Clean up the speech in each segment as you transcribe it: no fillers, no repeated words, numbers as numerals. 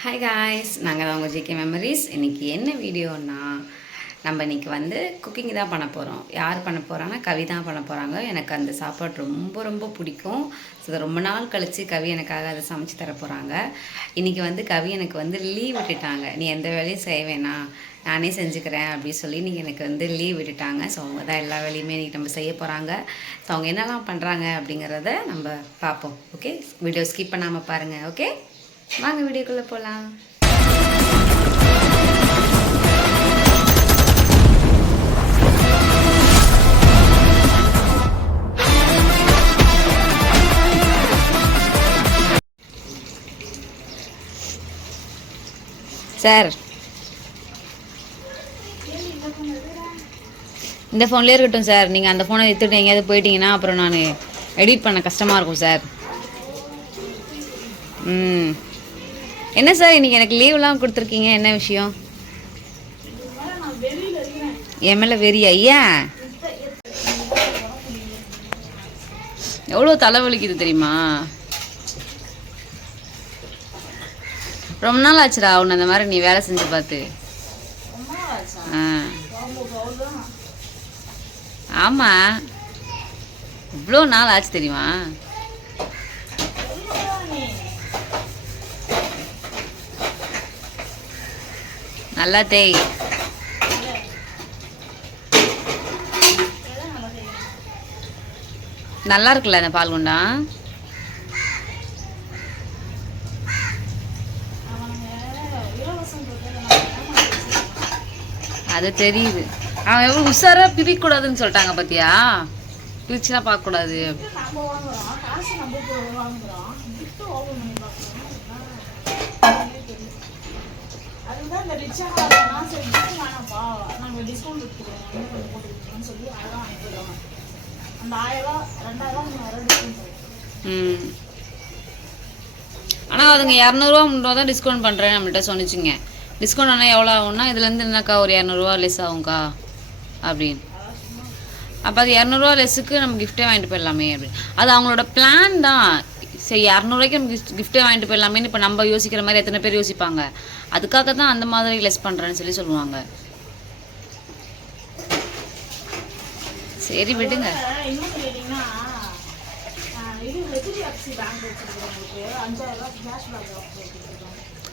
Hi guys, நாங்கள் தான் உங்கள் ஜிகே மெமரிஸ். இன்றைக்கி என்ன வீடியோன்னா, நம்ம இன்றைக்கி வந்து குக்கிங் தான் பண்ண போகிறோம். யார் பண்ண போகிறாங்கன்னா கவி தான் பண்ண போகிறாங்க. எனக்கு அந்த சாப்பாடு ரொம்ப ரொம்ப பிடிக்கும். ஸோ அதை ரொம்ப நாள் கழித்து கவி எனக்காக அதை சமைச்சு தர போகிறாங்க. இன்றைக்கி வந்து கவி எனக்கு வந்து லீவ் விட்டுட்டாங்க. நீ எந்த வேலையும் செய்ய வேணாம், நானே செஞ்சுக்கிறேன் அப்படின்னு சொல்லி நீங்கள் எனக்கு வந்து லீவ் விட்டுட்டாங்க. ஸோ அவங்க தான் எல்லா வேலையுமே இன்றைக்கி நம்ம செய்ய போகிறாங்க. ஸோ அவங்க என்னெல்லாம் பண்ணுறாங்க அப்படிங்கிறத நம்ம பார்ப்போம். ஓகே, வீடியோ ஸ்கிப் பண்ணாமல் பாருங்கள். ஓகே, வாங்க வீடியோக்குள்ளே போகலாம். சார், இந்த ஃபோன்லேயே இருக்கட்டும் சார். நீங்கள் அந்த ஃபோனை எடுத்துகிட்டு எங்கேயாவது போயிட்டீங்கன்னா அப்புறம் நான் எடிட் பண்ண கஷ்டமாக இருக்கும் சார். என்ன சார் இன்றைக்கி எனக்கு லீவ்லாம் கொடுத்துருக்கீங்க, என்ன விஷயம்? என் மேலே வெறியா? ஐயா, எவ்வளோ தலைவலிக்குது தெரியுமா? ரொம்ப நாள் ஆச்சுடா உன்னை அந்த மாதிரி நீ வேலை செஞ்சு பார்த்து. ஆமாம், இவ்வளோ நாள் ஆச்சு தெரியுமா? நல்லா தேய். நல்லா இருக்குல்ல அந்த பால் குண்டா? அது தெரியுது. அவன் எவ்வளோ உஷாராக பிரிக்கக்கூடாதுன்னு சொல்லிட்டாங்க பார்த்தியா? பிரிச்சுலாம் பார்க்கக்கூடாது. ஆனால் அதுங்க 200 300 தான் டிஸ்கவுண்ட் பண்ணுறேன் நம்மள்கிட்ட சொன்னிச்சுங்க. டிஸ்கவுண்ட் ஆனால் எவ்வளோ ஆகும்னா இதுலேருந்து என்னக்கா ஒரு 200 லெஸ் ஆகும்க்கா அப்படின்னு. அப்போ அது 200 லெஸ்ஸுக்கு நம்ம கிஃப்ட்டே வாங்கிட்டு போயிடலாமே அப்படின்னு. அது அவங்களோட பிளான் தான். சரி, 200 நம்ம கிஃப்ட்டே வாங்கிட்டு போயிடலாமேன்னு இப்போ நம்ம யோசிக்கிற மாதிரி எத்தனை பேர் யோசிப்பாங்க. அதுக்காக தான் அந்த மாதிரி லெஸ் பண்ணுறேன்னு சொல்லி சொல்லுவாங்க. சரி விடுங்க.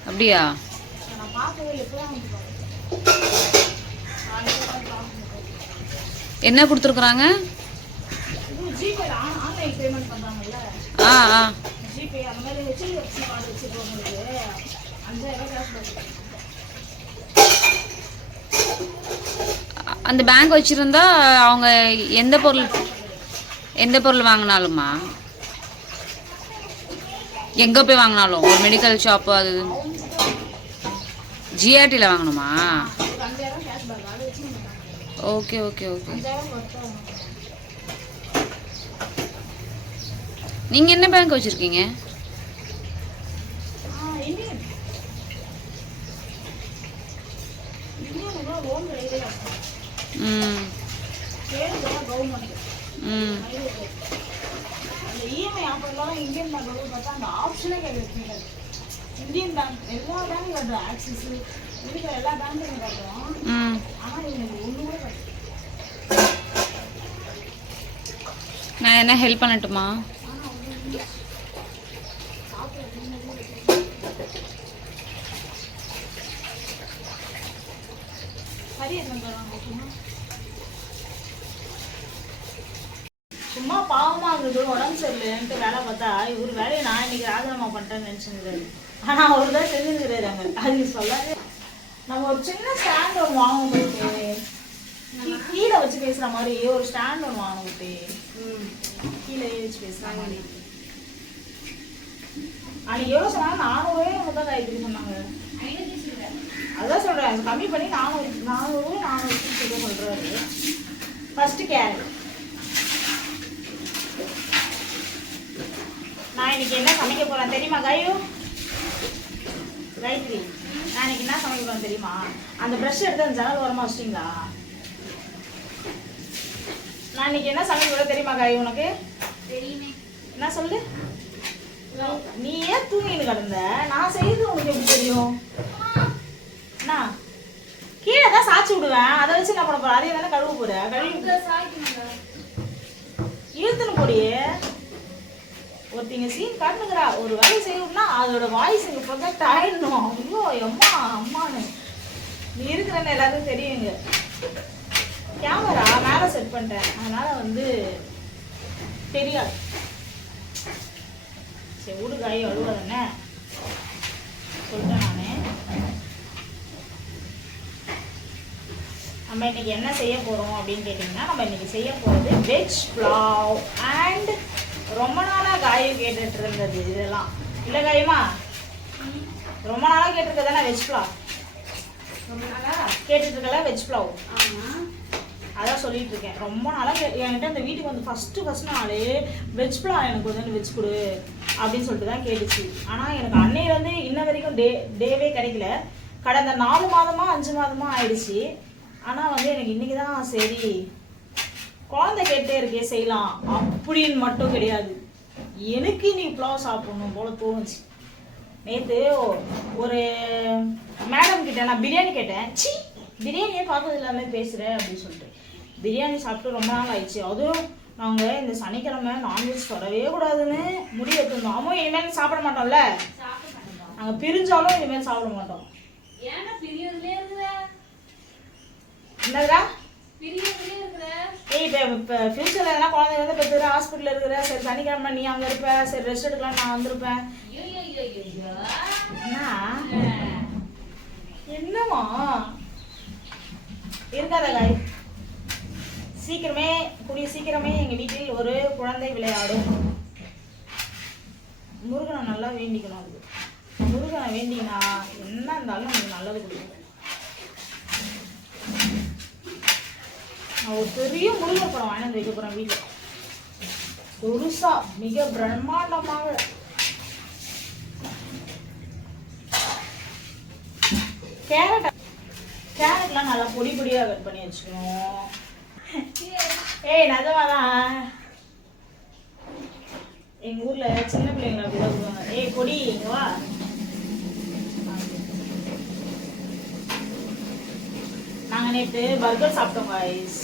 அப்படியா? என்ன கொடுத்துருக்குறாங்க? அந்த பேங்க் வச்சுருந்தா அவங்க எந்த பொருள் வாங்கினாலுமா, எங்கே போய் வாங்கினாலும் ஒரு மெடிக்கல் ஷாப்பு அது ஜிஆர்டியில் வாங்கணுமா? Okay okay okay. நீங்கள் என்ன பேங்க் வச்சுருக்கீங்க? நான் என்ன ஹெல்ப் பண்ணட்டுமா? சும்மா பாவமா இருக்குது, உடம்பு சரியில்லைன்ட்டு வேலை பார்த்தா இவர் வேலையை நான் இன்னைக்கு ராஜினாமா பண்ணிட்டேன்னு நினைச்சுங்கிறாரு. ஆனா அவர் தான் செஞ்சுக்கிறாரு. அங்க அது சொல்லாது. நம்ம ஒரு சின்ன ஸ்டாண்ட் ஒன்று வாங்கணும், கீழே வச்சு பேசுற மாதிரி ஒரு ஸ்டாண்ட் ஒன்று வாங்கணும், கீழே வச்சு பேசுற மாதிரி. அன்னைக்கு எவ்வளோ சொன்னாங்க? 400 நம்ம தான் கைத்திரி சொன்னாங்க. அதான் சொல்றேன், கம்மி பண்ணி 400 சொல்றாரு. First carrot. நான் இன்னைக்கு என்ன சமைக்க போறேன் தெரியுமா காயு? காயத்ரி, நான் இன்னைக்கு என்ன சமைக்க போறேன் தெரியுமா? அந்த ப்ரஷ் எடுத்து அந்த ஜன்னல் ஓரமா வச்சிட்டீங்களா? நான் இன்னைக்கு என்ன சமைக்க போறேன் தெரியுமா காயு உனக்கு? தெரியுமே. என்ன சொல்லு? நீ ஏன் தூங்கிட்டு கிடந்த? நான் செய்யறது உனக்கு எப்படி தெரியும்? என்ன கீழே தான் சாச்சி விடுவேன். அதை வச்சு என்ன பண்ண போற? அதே தானே கழுவ போற. கழுவி இழுத்துன்னு போடியே. ஒருத்திங்க சீன் காட்டுங்கிறா, ஒரு வேலை செய்யணும்னா அதோட வாய்ஸ் இங்க ப்ரொஜெக்ட் ஆயிடணும். ஐயோ அம்மா அம்மான்னு நீ இருக்கிறன்னு எல்லாருக்கும் தெரியுங்க. கேமரா மேலே செட் பண்ணிட்டேன், அதனால வந்து தெரியாது. சரி ஊடுகாய் அழுவதானே சொல்லிட்டேன் நானு. நம்ம இன்னைக்கு என்ன செய்ய போறோம் அப்படின்னு கேட்டிங்கன்னா, நம்ம இன்னைக்கு செய்ய போகிறது வெஜ் புலாவ். அண்ட் ரொம்ப நாளாக காய் கேட்டுட்டு இருந்தது இதெல்லாம் இல்லை காயமா? ரொம்ப நாளாக கேட்டிருக்கதானே வெஜ் புலாவ்? ரொம்ப நாளாக கேட்டுட்டு இருக்கல வெஜ் புலாவ். அதான் சொல்லிட்டு இருக்கேன். ரொம்ப நாளாக என்கிட்ட அந்த வீட்டுக்கு வந்து ஃபர்ஸ்ட் நாளே வெஜ் புலாவ் எனக்கு வந்து வெஜ் கொடு அப்படின்னு சொல்லிட்டு தான் கேட்டுச்சு. ஆனால் எனக்கு அன்னையிலேருந்து இன்ன வரைக்கும் டேவே கிடைக்கல. கடந்த 4 மாதமா 5 மாதமா ஆயிடுச்சு. ஆனால் வந்து எனக்கு இன்னைக்கு தான் சரி குழந்தை கேட்டே இருக்கே செய்யலாம் அப்படின்னு மட்டும் கிடையாது. எனக்கு நீ புலாவ் சாப்பிடணும் போல தோணுச்சு. நேற்று ஒரு மேடம் கிட்ட நான் பிரியாணி கேட்டேன். சி பிரியாணியே பார்த்தது இல்லாமல் பேசுகிறேன் அப்படின்னு சொல்லிட்டு பிரியாணி சாப்பிட்டு ரொம்ப நாள் ஆயிடுச்சு. அதுவும் நாங்கள் இந்த சனிக்கிழமை நான்வெஜ் தொடவே கூடாதுன்னு முடிவு எடுத்துருந்தோம். ஆமாம் இனிமேல் சாப்பிட மாட்டோம்ல, நாங்கள் பிரிஞ்சாலும் இனிமேல் சாப்பிட மாட்டோம். என்னதுடா ஏய் இப்போ ஃபியூச்சரில் எதனா குழந்தை வந்து பெற்று ஹாஸ்பிட்டலில் இருக்கிற, சரி சனிக்கிழமை நீ அங்கே இருப்ப, சரி ரெஸ்ட் எடுக்கலாம் நான் வந்திருப்பேன். என்னமா இருக்காத காய். கூடிய சீக்கிரமே எங்கள் வீட்டில் ஒரு குழந்தை விளையாடும். முருகனை நல்லா வேண்டிக்கணும். அதுக்கு முருகனை வேண்டினா என்ன இருந்தாலும் நமக்கு நல்லது கொடுக்கும். நான் ஒரு பெரிய முருகர் படம் வாங்கி வைக்க போகிறேன் வீட்டில். பெருசா மிக பிரம்மாண்டமாக. கேரட்லாம் நல்லா பொடி பொடியாக கட் பண்ணி வச்சுக்கணும். ஏய் நிஜமாதான் எங்கள் ஊரில் சின்ன பிள்ளைங்களை அப்படிதான் சொல்லுவாங்க. ஏய் பொடி இங்க வா. நாங்கள் நேற்று பர்கர் சாப்பிட்டோம் காய்ஸ்.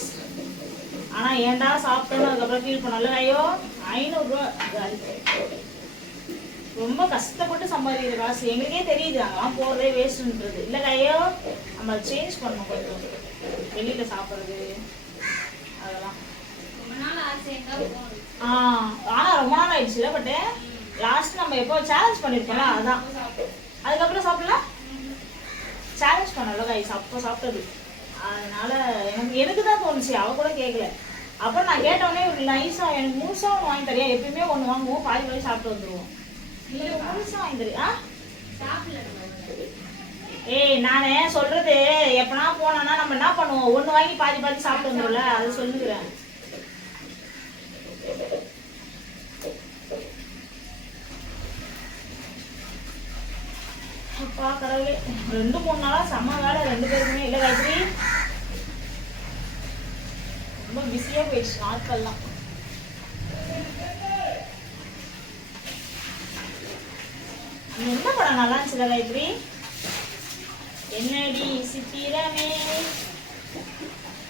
ஆனால் ஏன்டா சாப்பிட்டோன்னு அதுக்கப்புறம் ஃபீல் பண்ணல. ஐயோ 500 ரூபா ரொம்ப கஷ்டப்பட்டு சம்பாதிக்கிற காசு. எங்களுக்கே தெரியுது நாங்களாம் போகிறதே வேஸ்ட்டுன்றது. இல்லை ஐயோ நம்ம சேஞ்ச் பண்ணணும் கொஞ்சம் வெளியில் சாப்பிட்றது அதெல்லாம். ஆனால் ரொம்ப நாள் ஆயிடுச்சுல. பட்டு லாஸ்ட் நம்ம எப்போ சேலஞ்ச் பண்ணியிருப்போம்ல அதான். அதுக்கப்புறம் சாப்பிடல சேலஞ்ச் பண்ணல காய்ஸ் அப்போ சாப்பிட்டது. அதனால எனக்கு தான் தோணுச்சு, அவ கூட கேட்கல. அப்புறம் நான் கேட்டோடனே ஒரு நைஸாக எனக்கு முழுசாக ஒன்று வாங்கி தரியா? எப்பயுமே ஒன்று வாங்குவோம், பாதி சாப்பிட்டு வந்துடுவோம். நீங்கள் முழுசாக வாங்கி தரியா? ஏய் நானே சொல்றது எப்பனா போனோன்னா நம்ம என்ன பண்ணுவோம், ஒன்று வாங்கி பாதி சாப்பிட்டு வந்துடும்ல, அதை சொல்லுகிறேன். அப்பா கடவுளே 2-3 நாளா செம்ம வேலை 2 பேருக்குமே. இல்லை காய்ச்சி ரொம்ப பிஸியாக போயிடுச்சு நாட்கள்லாம். என்ன படம் நல்லா இருந்துச்சுல காயத்ரி? என்னடி சித்திரமே.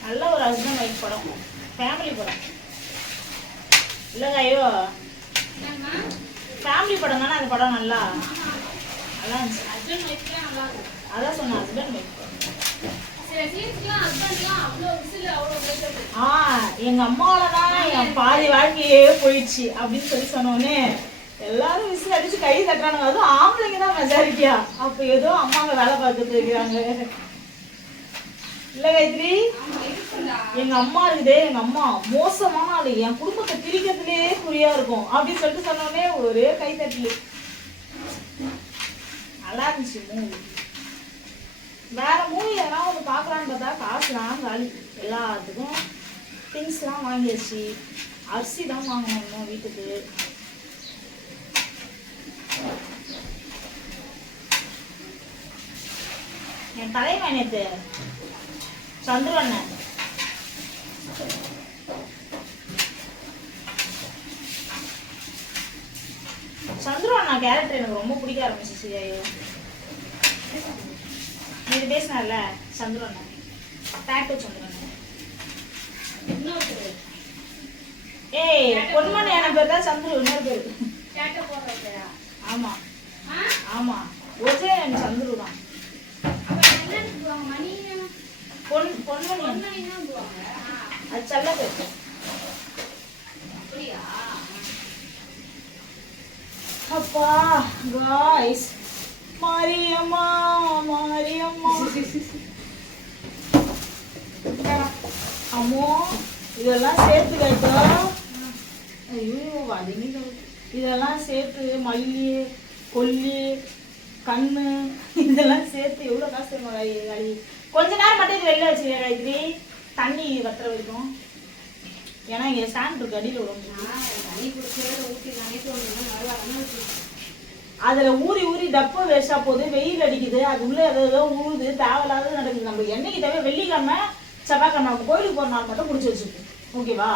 நல்ல ஒரு ஹஸ்பண்ட் ஒய்ஃப் படம், ஃபேமிலி படம். இல்லை ஐயோ ஃபேமிலி படம் தானே அந்த படம். நல்லா இருந்துச்சு. அதான் சொன்னேன் ஹஸ்பண்ட் ஒய்ஃப். எங்க அம்மாவோடதான் என் பாதி வாழ்க்கையே போயிடுச்சு அப்படின்னு சொல்லி சொன்னோன்னே எல்லாரும் விசில் அடிச்சு கை தட்டுறானுங்க. அதுவும் ஆம்பளைங்க தான் மெஜாரிட்டியா. அப்ப ஏதோ அம்மாங்க வேலை பார்த்துட்டு இருக்கிறாங்க. இல்ல காயத்ரி எங்க அம்மா இருக்குதே, எங்க அம்மா மோசமான ஆளு, என் குடும்பத்தை பிரிக்கிறதுலே குறியா இருக்கும் அப்படின்னு சொல்லிட்டு சொன்னோடனே ஒரே கை தட்டலு. நல்லா இருந்துச்சு மூவி. வேற மூவி எதனா ஒன்று பார்க்கலான்னு பார்த்தா காசுலாம் காலி. எல்லாத்துக்கும் திங்ஸ்லாம் வாங்கியாச்சு. அரிசி தான் வாங்கணும் வீட்டுக்கு. என் தலைவன் நேற்று சந்துருவண்ணன் சந்துரு நான் கேரக்டர் எனக்கு ரொம்ப பிடிக்க ஆரம்பிச்சிச்சு. இது பேசினார்ல சந்திரன் டேட்டோ சந்திரன். ஏய் பொன்மணி என பேர் தான் சந்துரு, இன்னொரு பேரு டேட்டோ போடுறா. ஆமா ஆமா ஒரே சந்துரு தான். பொன்மணி அது செல்ல பேர். அப்பா காய்ஸ் மாரியம்மா மாரியம்மா அம்மோ இதெல்லாம் சேர்த்து வைத்தோம். ஐயோ அது இதெல்லாம் சேர்த்து மல்லி கொல்லி கண்ணு இதெல்லாம் சேர்த்து எவ்வளோ காசு தருமா காய். கொஞ்ச நேரம் மட்டும் இது வெளில வச்சுருக்கேன் காய்கறி, தண்ணி வத்துற வரைக்கும். ஏன்னா இங்கே ஸ்டாண்ட் இருக்கு அடியில் விடும். அதில் ஊறி ஊறி டப்பை வேஸ்ட்டாக போகுது, வெயில் அடிக்குது, அது உள்ளே ஏதோ ஊறுது, தேவையில்லாத நடக்குது. நம்ம என்னைக்கு தேவை வெள்ளிக்கிழமை செவ்வாய்க்கிழமை நம்ம கோயிலுக்கு போகிற நாள் மட்டும் பிடிச்சி வச்சுருக்கோம். ஓகேவா?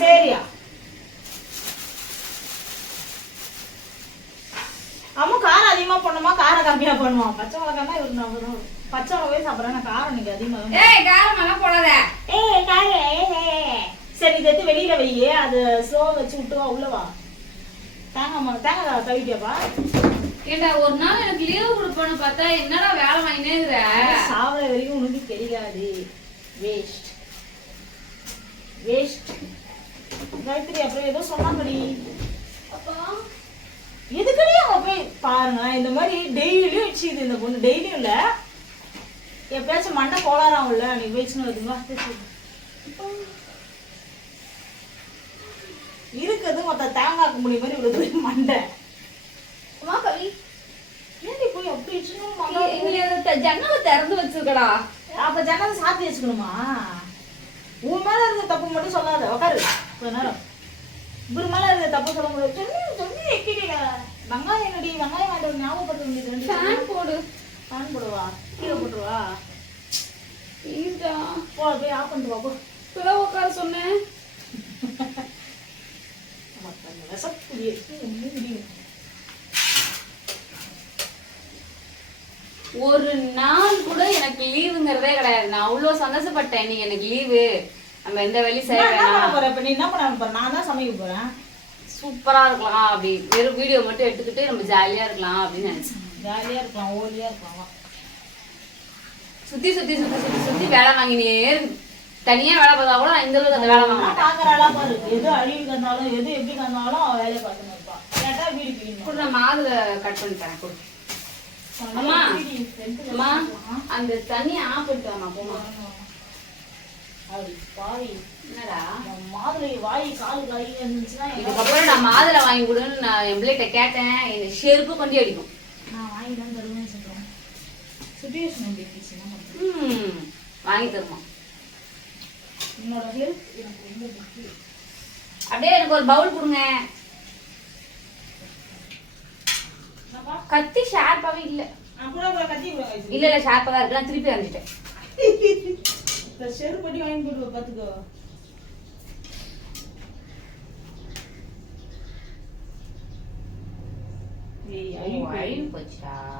சரியா? அம்மா காரம் அதிகமாக பண்ணுமா காரம் கம்மியாக பண்ணுவான்? பச்சை மிளகாய் தான் இவரு பச்சை மிளகாவே சாப்பிட்றேன். காரம் எனக்கு அதிகமாக. காரம் போடாத. சரி இதை எடுத்து வெளியில வையே, அது ஸ்லோ வச்சு விட்டுவா உள்ளவா. தேங்காய் கவிட்டியாப்பா. ஏண்டா ஒரு நாள் எனக்கு லீவு கொடுப்போன்னு பார்த்தா என்னடா வேலை வாங்கினே இருக்கிற? சாவர வரைக்கும் உனக்கு தெரியாது. Waste waste Gayathri. அப்புறம் ஏதோ சொன்னாங்கடி. எதுக்கடி அவங்க போய் பாருங்க இந்த மாதிரி டெய்லியும் வச்சுது இந்த பொண்ணு. டெய்லியும் இல்ல எப்பயாச்சும் மண்டை கோளாறாம் இல்ல நீ வச்சுன்னு வருதுங்களா இருக்குது. மொத்த தேங்காய்க்க முடியும் மாதிரி இவ்வளவு மண்டை. ஏன்டி போய் அப்படி ஜன்னலை திறந்து வச்சிருக்கடா. அப்ப ஜன்னலை சாத்தி வச்சுக்கணுமா? உன் மேல இருந்த தப்பு மட்டும் சொல்லாத. உக்காரு கொஞ்ச நேரம். இவரு மேல இருந்த தப்பு சொல்ல முடியாது. வெங்காயம் என்னடி வெங்காயம் வாங்கிட்டு ஞாபகப்படுத்த வேண்டியது. ஃபேன் போடு. ஃபேன் போடுவா கீழே போட்டுருவா. போ போய் ஆஃப் பண்ணிட்டு வா. போ இப்பதான் உட்கார சொன்னேன். ஒரு நாள் கூட எனக்கு லீவுங்கிறதே கிடையாது. நான் அவ்வளவு சந்தோஷப்பட்டேன் இன்னைக்கு எனக்கு லீவு, நம்ம எந்த வேலையும் செய்ய வேணாம். நீ என்ன பண்ண போற? நான் தான் சமைக்க போறேன். சூப்பரா இருக்கலாம் அப்படி வெறும் வீடியோ மட்டும் எடுத்துக்கிட்டு நம்ம ஜாலியா இருக்கலாம் அப்படின்னு நினைச்சேன். ஜாலியா இருக்கலாம், ஓலியா இருக்கலாம். சுத்தி சுத்தி சுத்தி சுத்தி சுத்தி வேலை வாங்கினே தனியா வேலை பார்த்தா கூட இந்த அளவுக்கு அந்த வேலை வாங்க பாக்குறாளா பாரு. எது அழிவு கந்தாலும் எது எப்படி கந்தாலும் அவ வேலையை பார்த்துன்னு இருப்பா. கேட்டா வீடு கிளீன் நான் மாதுளை கட் பண்ணிட்டேன். அம்மா அம்மா அந்த தண்ணியை ஆஃப் பண்ணிட்டு வாமா போமா. பாவி என்னடா மாதுளை வாய் காலு காய் இருந்துச்சுன்னா இதுக்கப்புறம் நான் மாதுளை வாங்கி கொடுன்னு நான் என் பிள்ளைகிட்ட கேட்டேன். இந்த செருப்பு கொண்டு அடிக்கும். நான் வாங்கி தான் தருவேன் சொல்றேன். சுச்சுவேஷன் எப்படி வாங்கி தருமா? என்னோட ஹெல்த் எனக்கு ரொம்ப முக்கியம். அப்படியே எனக்கு ஒரு பவுல் கொடுங்க. கத்தி ஷார்ப்பாவே இல்ல. இல்ல இல்ல ஷார்ப்பா தான் இருக்கு. நான் திருப்பி அரைஞ்சிட்டேன். செருப்படி வாங்கி போடுவ பாத்துக்கோ.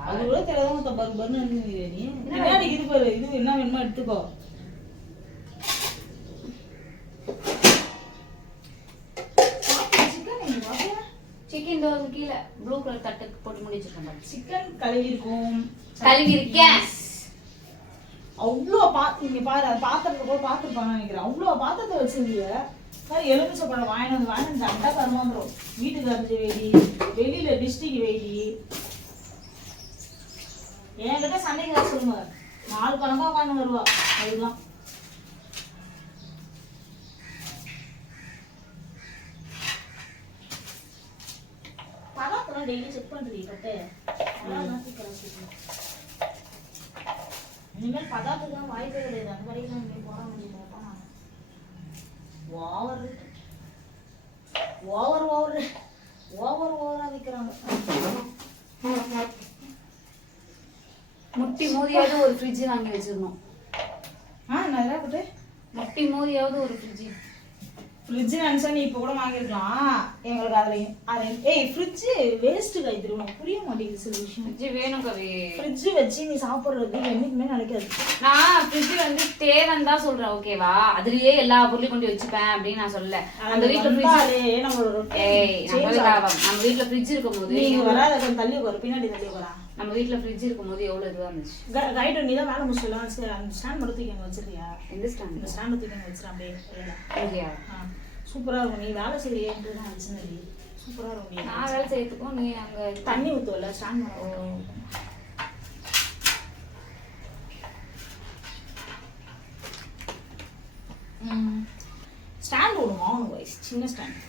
அது கூட தெரியாத நீ இது பாரு. இது என்ன வேணுமா எடுத்துக்கோ. சிக்கன் தோசை கீழே ப்ளூ கலர் தட்டுக்கு போட்டு முடிச்சிருக்கேன். சிக்கன் கழுவி இருக்கும். கழுவி இருக்கேன். அவ்வளோ இங்க பாரு. அது பாத்திரத்தை கூட பாத்துருப்பான்னு நினைக்கிறேன். அவ்வளோ பாத்திரத்தை வச்சிருந்தீங்க. எலுமிச்சை பழம் வாங்கினது அண்டா கருமாந்துரும். வீட்டுக்கு அரைஞ்ச வெடி, வெளியில டிஸ்ட்ரிக்ட் வெடி. என்கிட்ட சண்டைக்கு சொல்லுங்க. 4 கணக்கா உட்காந்து வருவா. அதுதான் பழத்தெல்லாம் டெய்லி செக் பண்றது கட்டை. இனிமேல் பதார்த்தத்துக்கு தான் வாய்ப்பே கிடையாது. அந்த மாதிரி தான் இனிமேல் போட முடியும். ஓவர் ஓவர் ஓவர் ஓவர் ஓவரா விற்கிறாங்க. முட்டி மோதியாவது ஒரு ஃப்ரிட்ஜ் வாங்கி வச்சிருந்தோம். நல்லா போட்டு முட்டி மோதியாவது ஒரு ஃப்ரிட்ஜ். ஃப்ரிட்ஜ் நினைச்சா நீ இப்போ கூட வாங்கிருக்கலாம் எங்களுக்கு அதுல ஏய் ஃப்ரிட்ஜ் வேஸ்ட் கை திரும்ப புரிய மாட்டேங்குது சில விஷயம். ஃப்ரிட்ஜ் வேணும் கவி. ஃப்ரிட்ஜ் வச்சு நீ சாப்பிடுறது என்னைக்குமே நினைக்காது. நான் ஃப்ரிட்ஜ் வந்து தேவைன்னு தான் சொல்றேன் ஓகேவா, அதுலயே எல்லா பொருளையும் கொண்டு வச்சுப்பேன் அப்படின்னு நான் சொல்லல. அந்த வீட்டுல ஃப்ரிட்ஜ் நம்ம வீட்டுல ஃப்ரிட்ஜ் இருக்கும்போது நீங்க வராத கொஞ்சம் தள்ளி உட்காரு, பின்னாடி தள்ளி உட்காரா. நம்ம வீட்டுல ஃப்ரிட்ஜ் இருக்கும்போது எவ்வளவு இதுவா இருந்துச்சு. கைடு நீ தான் வேலை முடிச்சிடலாம். அந்த ஸ்டாண்ட் மட்டும் தூக்கி அங்க வச்சிருக்கியா? எந்த ஸ்டாண்ட்? இந்த ஸ்டாண்ட் தூக்கி அங்க வச்சிரு அப்படியே. சூப்பரா இருக்கும். நீ வேலை செய்யறது தான் வச்சுனது சூப்பரா இருக்கும். நான் வேலை செய்யறதுக்கும் நீ அங்க தண்ணி ஊத்துவல ஸ்டாண்ட் பண்ணுவோம். ஸ்டாண்ட் ஒன்று வாங்கணும் வயசு, சின்ன ஸ்டாண்ட்.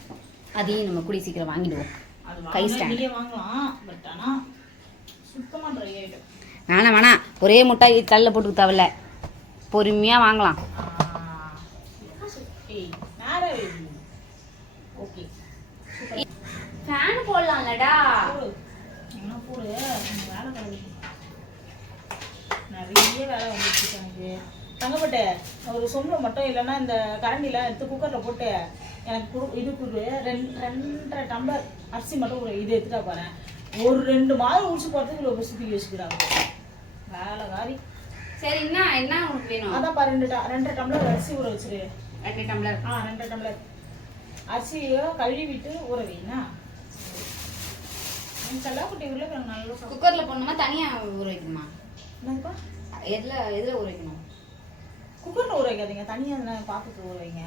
அதையும் நம்ம கூடி சீக்கிரம் வாங்கிடுவோம். அது கை ஸ்டாண்ட் நீயே வாங்கலாம், பட் ஆனா சுத்தமா ட்ரை ஆயிடும். வேணாம் ஒரே முட்டாய் தள்ள போட்டு தவல பொறுமையா வாங்கலாம். ஓகே ஃபேன் போடலாம்லடா. என்ன போடு, வேலை கிடையாது, நிறைய வேலை வந்துச்சு எனக்கு. தங்கப்பட்டு ஒரு சொம்பு மட்டும் இல்லைன்னா இந்த கரண்டிலாம் எடுத்து குக்கரில் போட்டு எனக்கு இது கொடு. 2.5 டம்ளர் அரிசி மட்டும் ஒரு இது எடுத்துட்டா பாரு. ஒரு 2 மாதம் உடிச்சு போகிறதுக்கு இவ்வளோ சுற்றி வச்சுக்கிறாங்க வேலை காரி. சரி என்ன உனக்கு வேணும்? அதான் பாரு 2.5 டம்ளர் அரிசி ஊற வச்சிரு. 2 டம்ளர்? 2 டம்ளர் அரிசியோ கழுவி விட்டு ஊற வைனா. செல்லாக்குட்டி உருளைக்கிழங்கு நல்லா குக்கர்ல போடணுமா தனியா ஊற வைக்கணுமா? என்னப்பா எதுல ஊற வைக்கணும்? குக்கர்ல ஊற வைக்காதீங்க, தனியா பாத்துட்டு ஊற வைங்க.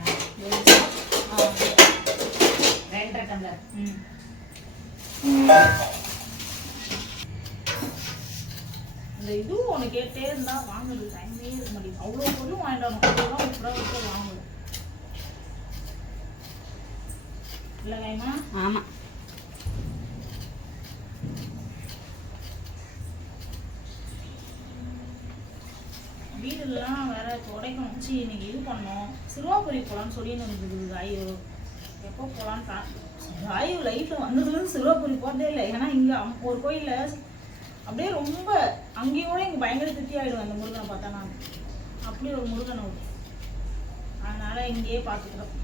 2.5 டம்ளர். இந்த இதுவும் ஒன்று கேட்டே இருந்தா வாங்குறது டைமே இருக்க மாட்டேங்குது. அவ்வளோ பொருளும் வாங்கிடணும், அதெல்லாம் விட்டு வாங்கணும் இல்லை கைமா? ஆமாம். வீடுலாம் வேற துடைக்கணும். இன்னைக்கு இது பண்ணோம், சிறுவாபுரி போகலான்னு சொல்லின்னு இருந்தது. ஐயோ எப்போ போகலான்னு ஐயோ லைஃப்பில் வந்ததுலேருந்து சிறுவாபுரி போகிறதே இல்லை. ஏன்னா இங்கே ஒரு கோயிலில் அப்படியே ரொம்ப அங்கேயோட இங்கே பயங்கர திருப்தி ஆகிடுவேன் அந்த முருகனை பார்த்தா. நான் அப்படி ஒரு முருகனை விட்டு அதனால் இங்கேயே பார்த்துக்கிறோம்.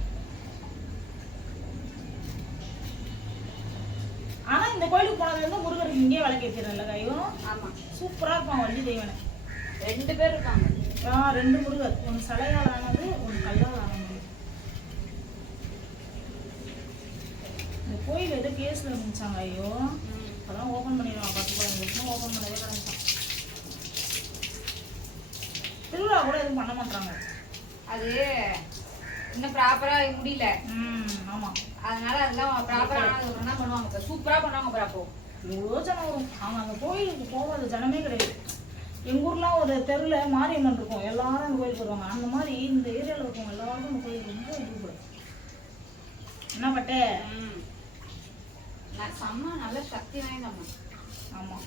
ஆனால் இந்த கோயிலுக்கு போனதுலேருந்து முருகனுக்கு இங்கேயே விளக்கேற்றிடுறேன்ல கையும். ஆமாம், சூப்பராக இருப்பான் வள்ளி தெய்வனை. 2 பேர் இருக்காங்க. 2 முருகர், ஒன்று சலையால் ஆனது, ஒன்று கல்லால் ஆனது. இந்த கோயில் ஏதோ கேஸில் இருந்துச்சாங்க. ஐயோ அப்போதான் ஓப்பன் பண்ணிடுவாங்க. 10-15 வருஷம் ஓப்பன் பண்ணவே கிடந்துச்சான். திருவிழா கூட எதுவும் பண்ண மாட்டாங்க. அது இன்னும் ப்ராப்பரா முடியல. ஆமாம், அதனால அதெல்லாம் ப்ராப்பரா என்ன பண்ணுவாங்க, சூப்பரா பண்ணுவாங்க. ப்ராப்போ எவ்வளோ ஜனம் வரும். அவங்க அந்த கோயிலுக்கு போகாத ஜனமே கிடையாது. எங்கள் ஊர்லாம் ஒரு தெருவில் மாரியம்மன் இருக்கும், எல்லாரும் அந்த கோயிலுக்கு வருவாங்க. அந்த மாதிரி இந்த ஏரியாவில் இருக்கவங்க எல்லாருக்கும் அந்த கோயிலுக்கு ரொம்ப விருப்பப்படும். என்ன பட்டே? செம்ம நல்ல சக்தி வாய்ந்தம்மா. ஆமாம்,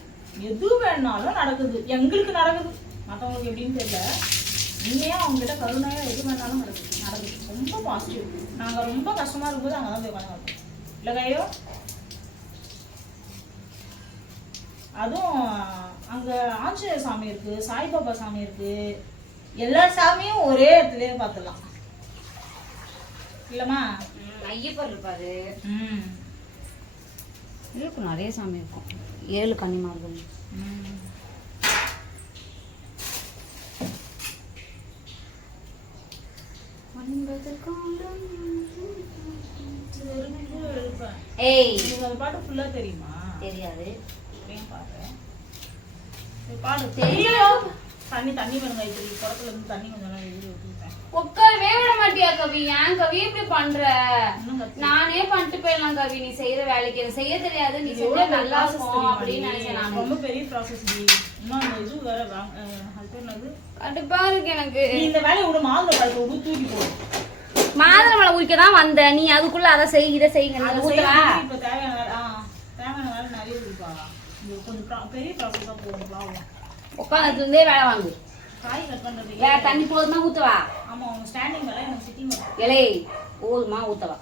எது வேணாலும் நடக்குது. எங்களுக்கு நடக்குது, மற்றவங்களுக்கு எப்படின்னு தெரியல. உண்மையா அவங்ககிட்ட கருணையாக எது வேணாலும் நடக்குது. ரொம்ப பாசிட்டிவ். நாங்கள் ரொம்ப கஷ்டமாக இருக்கும்போது அங்கே தான் போய் உட்காந்து இல்லை கையோ. அதுவும் அங்கே ஆஞ்சநேயர் சாமி இருக்குது, சாய்பாபா சாமி இருக்குது. எல்லா சாமியும் ஒரே இடத்துலயே பார்த்துடலாம் இல்லைம்மா? ஐயப்பர் இருப்பாரு. இருக்கும், நிறைய சாமி இருக்கும். 7 கன்னிமார்கள். ஏய், அது பாட்டு ஃபுல்லா தெரியுமா? தெரியாது. பாடுறேன் பாடு தெரியும். தண்ணி வேணுங்க. இது குடத்துல இருந்து தண்ணி கொஞ்சம் விட்டுருப்பேன். உட்காரவே விட மாட்டியா கவி? ஏன் கவி இப்படி பண்ற? நானே பண்ணிட்டு போயிடலாம் கவி. நீ செய்யற வேலைக்கு எனக்கு செய்ய தெரியாது, நீ செஞ்சா நல்லா இருக்கும் அப்படின்னு நினைச்சேன். நான் ரொம்ப பெரிய ப்ராசஸ். இன்னும் அந்த இது வேற கடுப்பா இருக்கு எனக்கு. நீ இந்த வேலையை விட மாதுளை பழத்தை விட்டு தூக்கி போடும். மாதுளை மலை ஊக்க தான் வந்த நீ, அதுக்குள்ள அதை செய் இதை செய்யுங்க. இப்போ தேவையான வேலை நிறைய இருக்குப்பா. இது கொஞ்சம் பெரிய ப்ராசஸா போகும். உட்காந்துட்டு இருந்தே வேலை வாங்கு. காய் கட் பண்றது வேற தண்ணி போதுமா ஊத்தவா? ஆமா, உங்க ஸ்டாண்டிங் வேலை எனக்கு சிட்டிங் வரும். இலை போதுமா ஊத்தவா?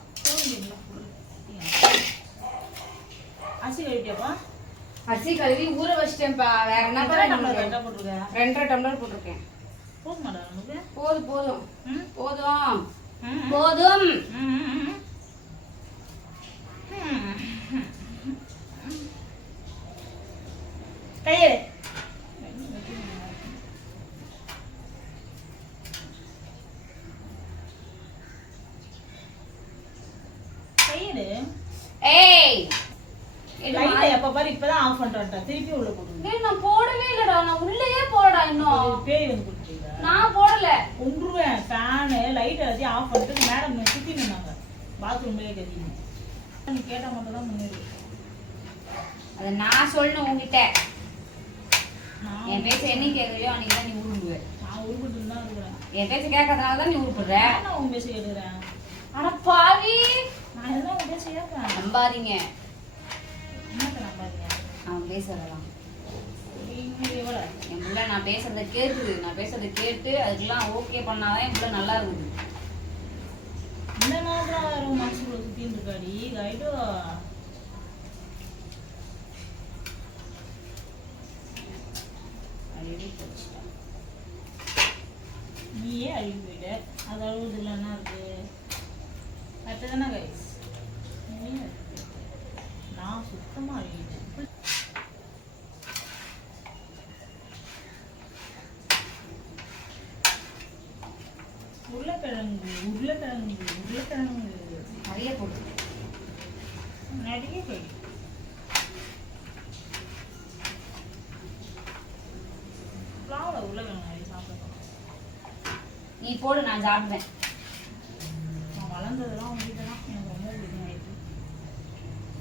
அரிசி கழுவிட்டியாப்பா? அரிசி கழுவி ஊற வச்சிட்டேன்ப்பா. வேற என்ன போட்டிருக்கேன்? 2.5 டம்ளர் போட்டிருக்கேன். போதுமாடா நமக்கு? போதும் போதும். போதும். கையே கையெடு. ஏய் லைட்டை எப்ப பாரு இப்பதான் ஆஃப் பண்ணிட்டு வந்துட்டேன். திருப்பி உள்ள போடு. டேய் நான் போடவே இல்லடா. நான் உள்ளேயே போடா இன்னும். பேய் வந்து குடுத்தீங்க. நான் போடல. ஒன்றுவேன் ஃபேன் லைட் எல்லாத்தையும் ஆஃப் பண்ணிட்டு மேடம் சுத்தி நின்னாங்க. பாத்ரூம்லயே கத்திங்க. நீ கேட்டா மட்டும் தான் முன்னேறி. அத நான் சொல்லணும் உன்கிட்ட. என் பேச்ச என்னைக்கு கேக்குறியோ அன்னைக்கு தான் நீ உருப்புவ. நான் உருப்பிட்டு தான் இருக்கிறேன். என் பேச்ச கேட்கறதுனால தான் நீ உருப்புற. நான் உன் பேச கேட்கிறேன். அட பாவி. நான் எல்லாம் உன் பேச கேட்கிறேன். நம்பாதீங்க. என்னத்த நம்பாதீங்க? அவன் பேசுறதெல்லாம் எவ்வளோ என் பிள்ளை நான் பேசுறத கேட்குது. நான் பேசுறத கேட்டு அதுக்கெல்லாம் ஓகே பண்ணாதான் என் பிள்ளை நல்லா இருக்குது. இந்த மாதிரி யாரும் மனசுக்குள்ள சுத்தின்னு இருக்காடி கைடோ. அழுவி போச்சுட்டா. நீயே அழுவி போயிட்ட. அது அழுவுதுல என்ன இருக்கு? கரெக்டு தானே கைஸ்? நீயே நான் சுத்தமா அழுவிட்டேன். உருளைக்கிழங்கு உருளைக்கிழங்கு உருளைக்கிழங்கு நிறைய போட்டு நிறைய கை. உருளைக்கிழங்கு நிறைய சாப்பிடணும். நீ போடு நான் சாப்பிடுவேன். நான் வளர்ந்ததெல்லாம் உங்ககிட்ட தான் எனக்கு ரொம்ப பிடிக்கும் ஆயிடுச்சு.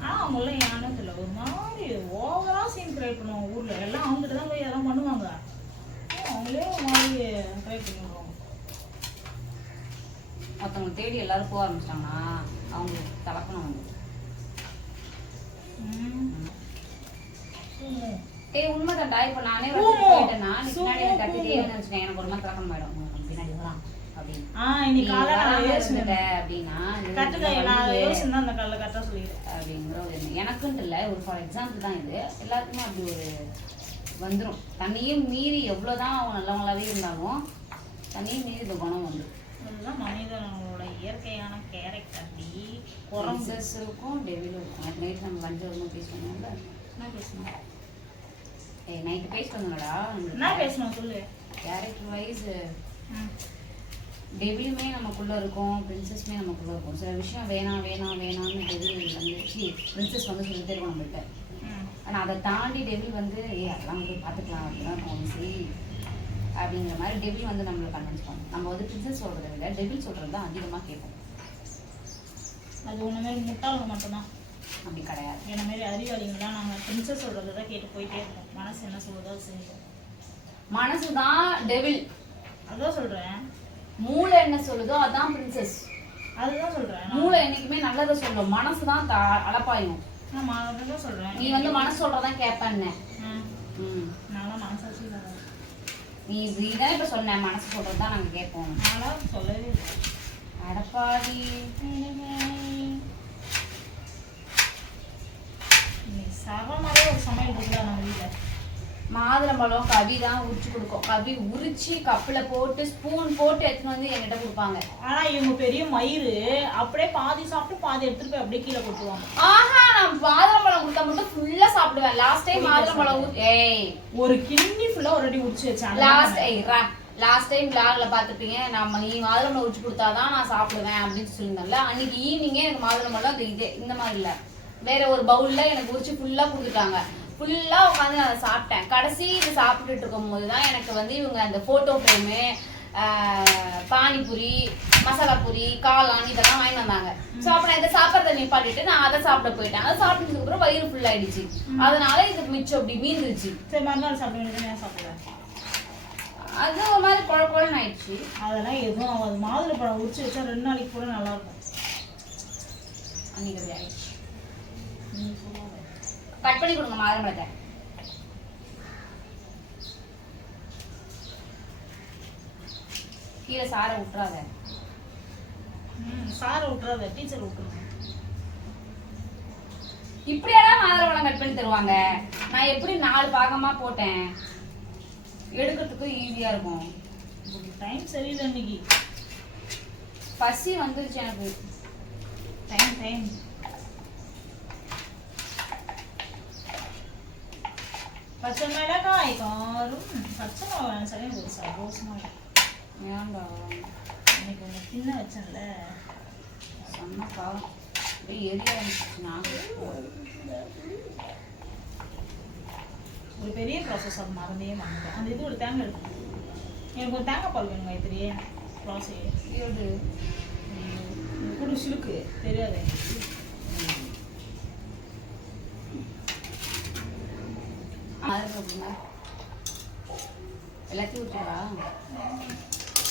ஆனால் அவங்கள ஞானத்தில் ஒரு மாதிரி ஓவரா சீன் கிரியேட் பண்ணுவாங்க. ஊரில் எல்லாம் அவங்ககிட்ட தான் போய் அதெல்லாம் பண்ணுவாங்க. அவங்களே ஒரு மாதிரி ட்ரை பண்ணிடுவாங்க. மற்றவங்க தேடி எல்லாரும் போக ஆரம்பிச்சிட்டாங்கன்னா அவங்களுக்கு தலக்கணம் வந்து. ஏய் உண்மைதான்டா. இப்போ நானே போயிட்டேன்னா நீ பின்னாடி கட்டிட்டே நினைச்சுட்டேன். எனக்கு ஒரு மாதிரி தலக்கணம் ஆயிடும். பின்னாடி வரலாம் இன்னைக்கு அப்படின்னா அப்படிங்கிற ஒரு எனக்குன்ட்டு இல்லை. ஒரு ஃபார் எக்ஸாம்பிள் தான் இது. எல்லாருக்குமே அப்படி ஒரு வந்துடும். தண்ணியும் மீறி எவ்வளோதான் அவங்க நல்லவங்களாவே இருந்தாலும் தண்ணியும் மீறி இந்த குணம் வந்துடும். அதுதான் மனிதனோட இயற்கையான கேரக்டர். இருக்கும் டெவிலும் இருக்கும். நேற்று நைட்டு நம்ம வஞ்சவரமாக பேசணும்ல. என்ன பேசணும்? ஏய் நைட்டு பேசிட்டு வந்தோம்டா. என்ன பேசணும் சொல்லு. கேரக்டர் வைஸ் டெவிலுமே நமக்குள்ளே இருக்கும், பிரின்சஸ்மே நமக்குள்ளே இருக்கும். சில விஷயம் வேணாம் வேணாம் வேணாம்னு டெவில் வந்துச்சு, பிரின்சஸ் வந்து சொல்லிட்டே இருக்கும் நம்மள்கிட்ட. ஆனால் அதை தாண்டி டெவில் வந்து அதெல்லாம் வந்து பார்த்துக்கலாம் அப்படிலாம் தோணும். சரி அப்படிங்கிற மாதிரி டெவில் வந்து நம்மளை கன்வின்ஸ் பண்ணும். நம்ம வந்து பிரின்சஸ் சொல்கிறத விட டெவில் சொல்கிறது தான் அதிகமாக கேட்போம். அது ஒன்று மாரி முட்டாளுங்க மட்டும்தான். அப்படி கிடையாது. என்ன மாரி அறிவாளிங்கள்லாம் நாங்கள் பிரின்சஸ் சொல்கிறத தான் கேட்டு போயிட்டே இருக்கோம். மனசு என்ன சொல்லுதோ அது செஞ்சோம். மனசு தான் டெவில். அதான் சொல்கிறேன். மூளை என்ன சொல்லுதோ அதான் பிரின்சஸ். அதுதான் சொல்கிறேன். மூளை என்னைக்குமே நல்லதை சொல்லும். மனசு தான் அலப்பாயும். நான் தான் சொல்கிறேன். நீ வந்து மனசு சொல்கிறதான் கேட்பேன்னு. நான்லாம் மனசாட்சி நீ இப்படிதான் இப்போ சொன்ன மனசு சொல்கிறது தான் நாங்கள் கேட்போம். நான்லாம் சொல்லவே இல்லை. அடப்பாடி இன்னைக்கு சரமாவே ஒரு சமையல் இருக்குதா நம்ம வீட்டில். மாதுளம்பழம் கவி தான் உரிச்சு கொடுக்கும். கவி உரிச்சு கப்பில் போட்டு ஸ்பூன் போட்டு எடுத்துன்னு வந்து என்கிட்ட கொடுப்பாங்க. ஆனால் இவங்க பெரிய மயிறு அப்படியே பாதி சாப்பிட்டு பாதி எடுத்துட்டு போய் அப்படியே கீழே கொட்டுவாங்க. ஆஹா நான் மாதுளம்பழம் கொடுத்தா மட்டும் ஃபுல்லாக சாப்பிடுவேன். லாஸ்ட் டைம் மாதுளம்பழம் ஒரு கிண்ணி ஃபுல்லாக ஒரு அடி உரிச்சு வச்சேன். லாஸ்ட் டைம் பிளாக்ல பார்த்துப்பீங்க. நம்ம நீ மாதுளம்பழம் உரிச்சு கொடுத்தாதான் நான் சாப்பிடுவேன் அப்படின்னு சொல்லியிருந்தேன்ல. அன்னைக்கு ஈவினிங்கே எனக்கு மாதுளம்பழம் இந்த மாதிரி இல்லை, வேற ஒரு பவுல்ல எனக்கு உரிச்சு ஃபுல்லாக கொடுத்துட்டாங்க. ஃபுல்லாக உட்காந்து நான் சாப்பிட்டேன். கடைசி இது சாப்பிட்டுட்டு இருக்கும் போது தான் எனக்கு வந்து இவங்க அந்த ஃபோட்டோ ஃப்ரேமு, பானிபூரி, மசாலா பூரி, காளான் இதெல்லாம் வாங்கி வந்தாங்க. ஸோ அப்போ நான் இதை சாப்பிட்றத நிப்பாட்டிட்டு நான் அதை சாப்பிட போயிட்டேன். அதை சாப்பிட்டதுக்கு அப்புறம் வயிறு ஃபுல்லாகிடுச்சு. அதனால இது மிச்சம் அப்படி மீந்துருச்சு. சரி மறுநாள் சாப்பிடுவேன். ஏன் சாப்பிடுவேன்? அது ஒரு மாதிரி குழப்பம்னு ஆயிடுச்சு. அதெல்லாம் எதுவும் ஆகாது. மாதுளம்பழம் உரிச்சு வச்சா 2 நாளைக்கு கூட நல்லா இருக்கும். அன்னைக்கு அப்படி ஆயிடுச்சு. கட் பண்ணி கொடுங்க மாதுளம்பழத்தை. கீழே சாரை விட்டுறாத. சாரை விட்டுறாத, டீச்சர் விட்டுருங்க. இப்படியாடா மாதுளம்பழம் கட் பண்ணி தருவாங்க? நான் எப்படி 4 பாகமா போட்டேன், எடுக்கிறதுக்கு ஈஸியா இருக்கும். டைம் சரியில்லை இன்னைக்கு. பசி வந்துருச்சு எனக்கு. டைம் பச்சை மிளகாய் காரும் பச்சை மிளகாய் சரியா ஒரு சந்தோஷமா ஏன்டா இன்னைக்கு ஒன்று தின்ன வச்சேன்ல சொன்னப்பா அப்படியே எரிய ஆரம்பிச்சிச்சுனா ஒரு பெரிய ப்ராசஸ் அது மறந்தே மறந்துட்டேன். அந்த இது ஒரு தேங்காய் எடுக்கும். எனக்கு ஒரு தேங்காய் பால் வேணுங்க தெரிய ப்ராசஸ் இது கூட சிலுக்கு தெரியாது. எல்லாத்தையும் விட்டுறா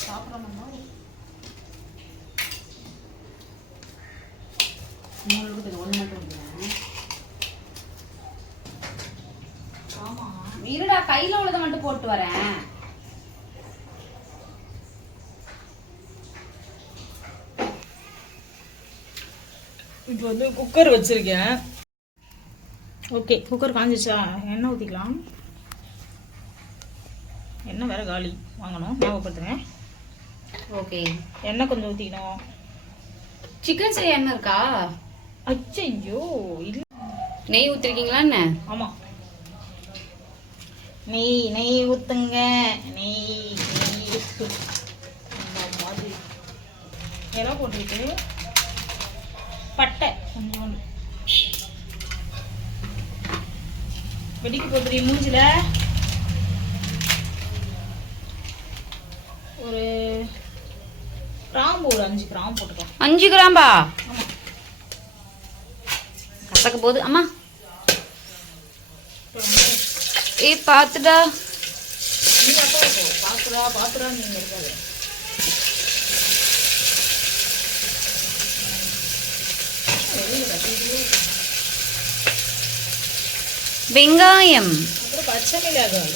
சாப்பிட்றோம்னா ஒன்று மட்டும் விடுங்க. ஆமாம் இருடா கையில் உள்ளதை மட்டும் போட்டு வரேன். இப்போ வந்து குக்கர் வச்சுருக்கேன். ஓகே குக்கர் காஞ்சிச்சா? எண்ணெய் ஊற்றிக்கலாம். எண்ணெய் வேறு காலி வாங்கணும் ஞாபகப்படுத்துங்க. ஓகே எண்ணெய் கொஞ்சம் ஊற்றிக்கணும். சிக்கன் செய்ய எண்ணெய் இருக்கா? அச்சோ இல்லை. நெய் ஊற்றிருக்கீங்களா என்ன? ஆமாம் நெய் ஊற்றுங்க. நெய் அந்த மாதிரி எல்லாம் போட்டுக்கிட்டு பட்டை கொஞ்சோண்டு வெடிக்கு போட்டுறீ மூஞ்சில. ஒரு கிராம்பு ஒரு 5 கிராம்பு போட்டுக்கலாம். 5 கிராம்பா? ஆமாம் கசக்க போகுது அம்மா. ஏய் பார்த்துடா. நீ அப்போ பாத்துடா நீங்கள் இருக்காது. வெங்காயம். அப்புறம் பச்சை மிளகாய்.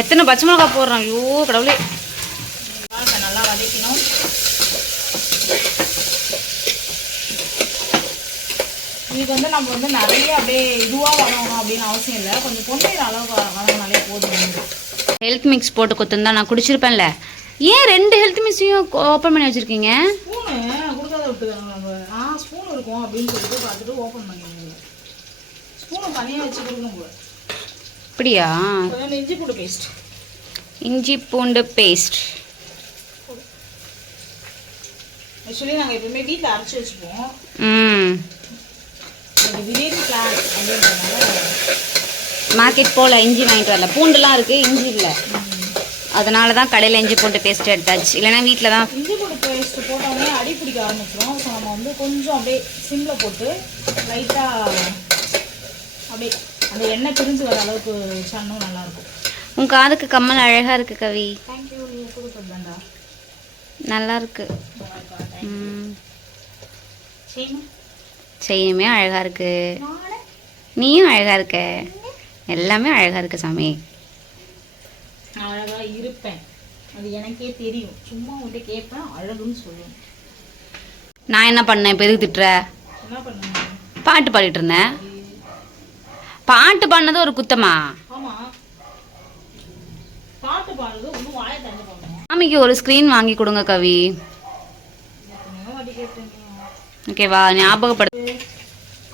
எத்தனை பச்சை மிளகாய் போடுறோம்? ஐயோ கடவுளே. நல்லா வதக்கணும். இதுக்கு வந்து நம்ம வந்து நிறைய அப்படியே இதுவாக வதங்கணும் அப்படின்னு அவசியம் இல்லை. கொஞ்சம் பொன்னிற அளவு வதங்கினாலே போதும். ஹெல்த் மிக்ஸ் போட்டு கொத்துந்தா நான் குடிச்சிருப்பேன்ல. ஏன் 2 ஹெல்த் மிக்ஸையும் ஓப்பன் பண்ணி வச்சுருக்கீங்க? ஸ்பூனு கொடுக்காத விட்டுக்காங்க நம்ம. ஸ்பூன் இருக்கும் அப்படின்னு சொல்லிட்டு பார்த்துட்டு ஓப்பன் பண்ணிடுங்க. ஸ்பூனை தனியாக வச்சு கொடுக்கணும் போல. அப்படியா? இஞ்சி பூண்டு பேஸ்ட். இஞ்சி பூண்டு பேஸ்ட் ஆக்சுவலி நாங்கள் எப்பவுமே வீட்டில் அரைச்சி வச்சுப்போம். திடீர்னு பிளான் அப்படின்றதுனால மார்க்கெட் போகல, இஞ்சி வாங்கிட்டு வரல. பூண்டுலாம் இருக்குது, இஞ்சி இல்லை. அதனால தான் கடையில் இஞ்சி பூண்டு பேஸ்ட் எடுத்தாச்சு. இல்லைன்னா வீட்டில் தான். இஞ்சி பூண்டு பேஸ்ட் போட்டோடனே அடி பிடிக்க ஆரம்பிச்சிடும். ஸோ நம்ம வந்து கொஞ்சம் அப்படியே சிம்மில் போட்டு லைட்டாக அப்படியே அந்த எண்ணெய் பிரிஞ்சு வர அளவுக்கு வச்சாலும் நல்லாயிருக்கும். உன் காதுக்கு கம்மல் அழகாக இருக்குது கவி. தேங்க்யூ. நீ கொடுக்குறதாண்டா நல்லா இருக்கு. செயினுமே அழகாக இருக்கு. நீயும் அழகாக இருக்க. எல்லாமே அழகாக இருக்கு சாமி. நான் அழகாக இருப்பேன், அது எனக்கே தெரியும். சும்மா உன்கிட்ட கேட்பேன், அழகுன்னு சொல்லுவேன். நான் என்ன பண்ணேன்? இப்போ எதுக்கு திட்டுற? என்ன பண்ணுங்க? பாட்டு பாடிட்டு இருந்தேன். பாட்டு பாடினது ஒரு குத்தமா? ஆமாம், பாட்டு பாடுறது ஒன்றும் வாயை தண்ணி பண்ணுவோம். சாமிக்கு ஒரு ஸ்க்ரீன் வாங்கி கொடுங்க கவி. வாட்டி கேட்டேன். ஓகேவா? ஞாபகப்படு.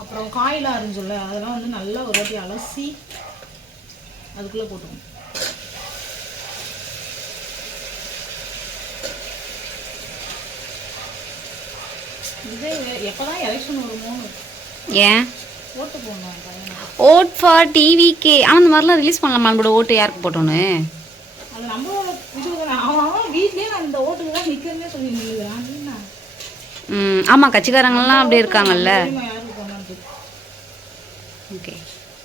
அப்புறம் காயெல்லாம் அரிஞ்சுல்ல, அதெல்லாம் வந்து நல்லா ஒரு வாட்டி அலசி அதுக்குள்ளே போட்டுக்கணும். இது எப்போதான் எலெக்ஷன் வருமோன்னு. ஏன் ஓட்டு போடணும் பையனை. Vote for TVK. ஆனால் அந்த மாதிரிலாம் ரிலீஸ் பண்ணலாமா? நம்மளோட ஓட்டு யாருக்கு போட்டோன்னு? அது நம்மளோட இது தானே. அவன் வீட்லேயே நான் இந்த ஓட்டுக்கு தான் நிற்கிறேன்னே சொல்லி நில்லுவேன். ஆமாம், கட்சிக்காரங்கள்லாம் அப்படி இருக்காங்கல்ல. யாருக்கு போனான்னு. Okay,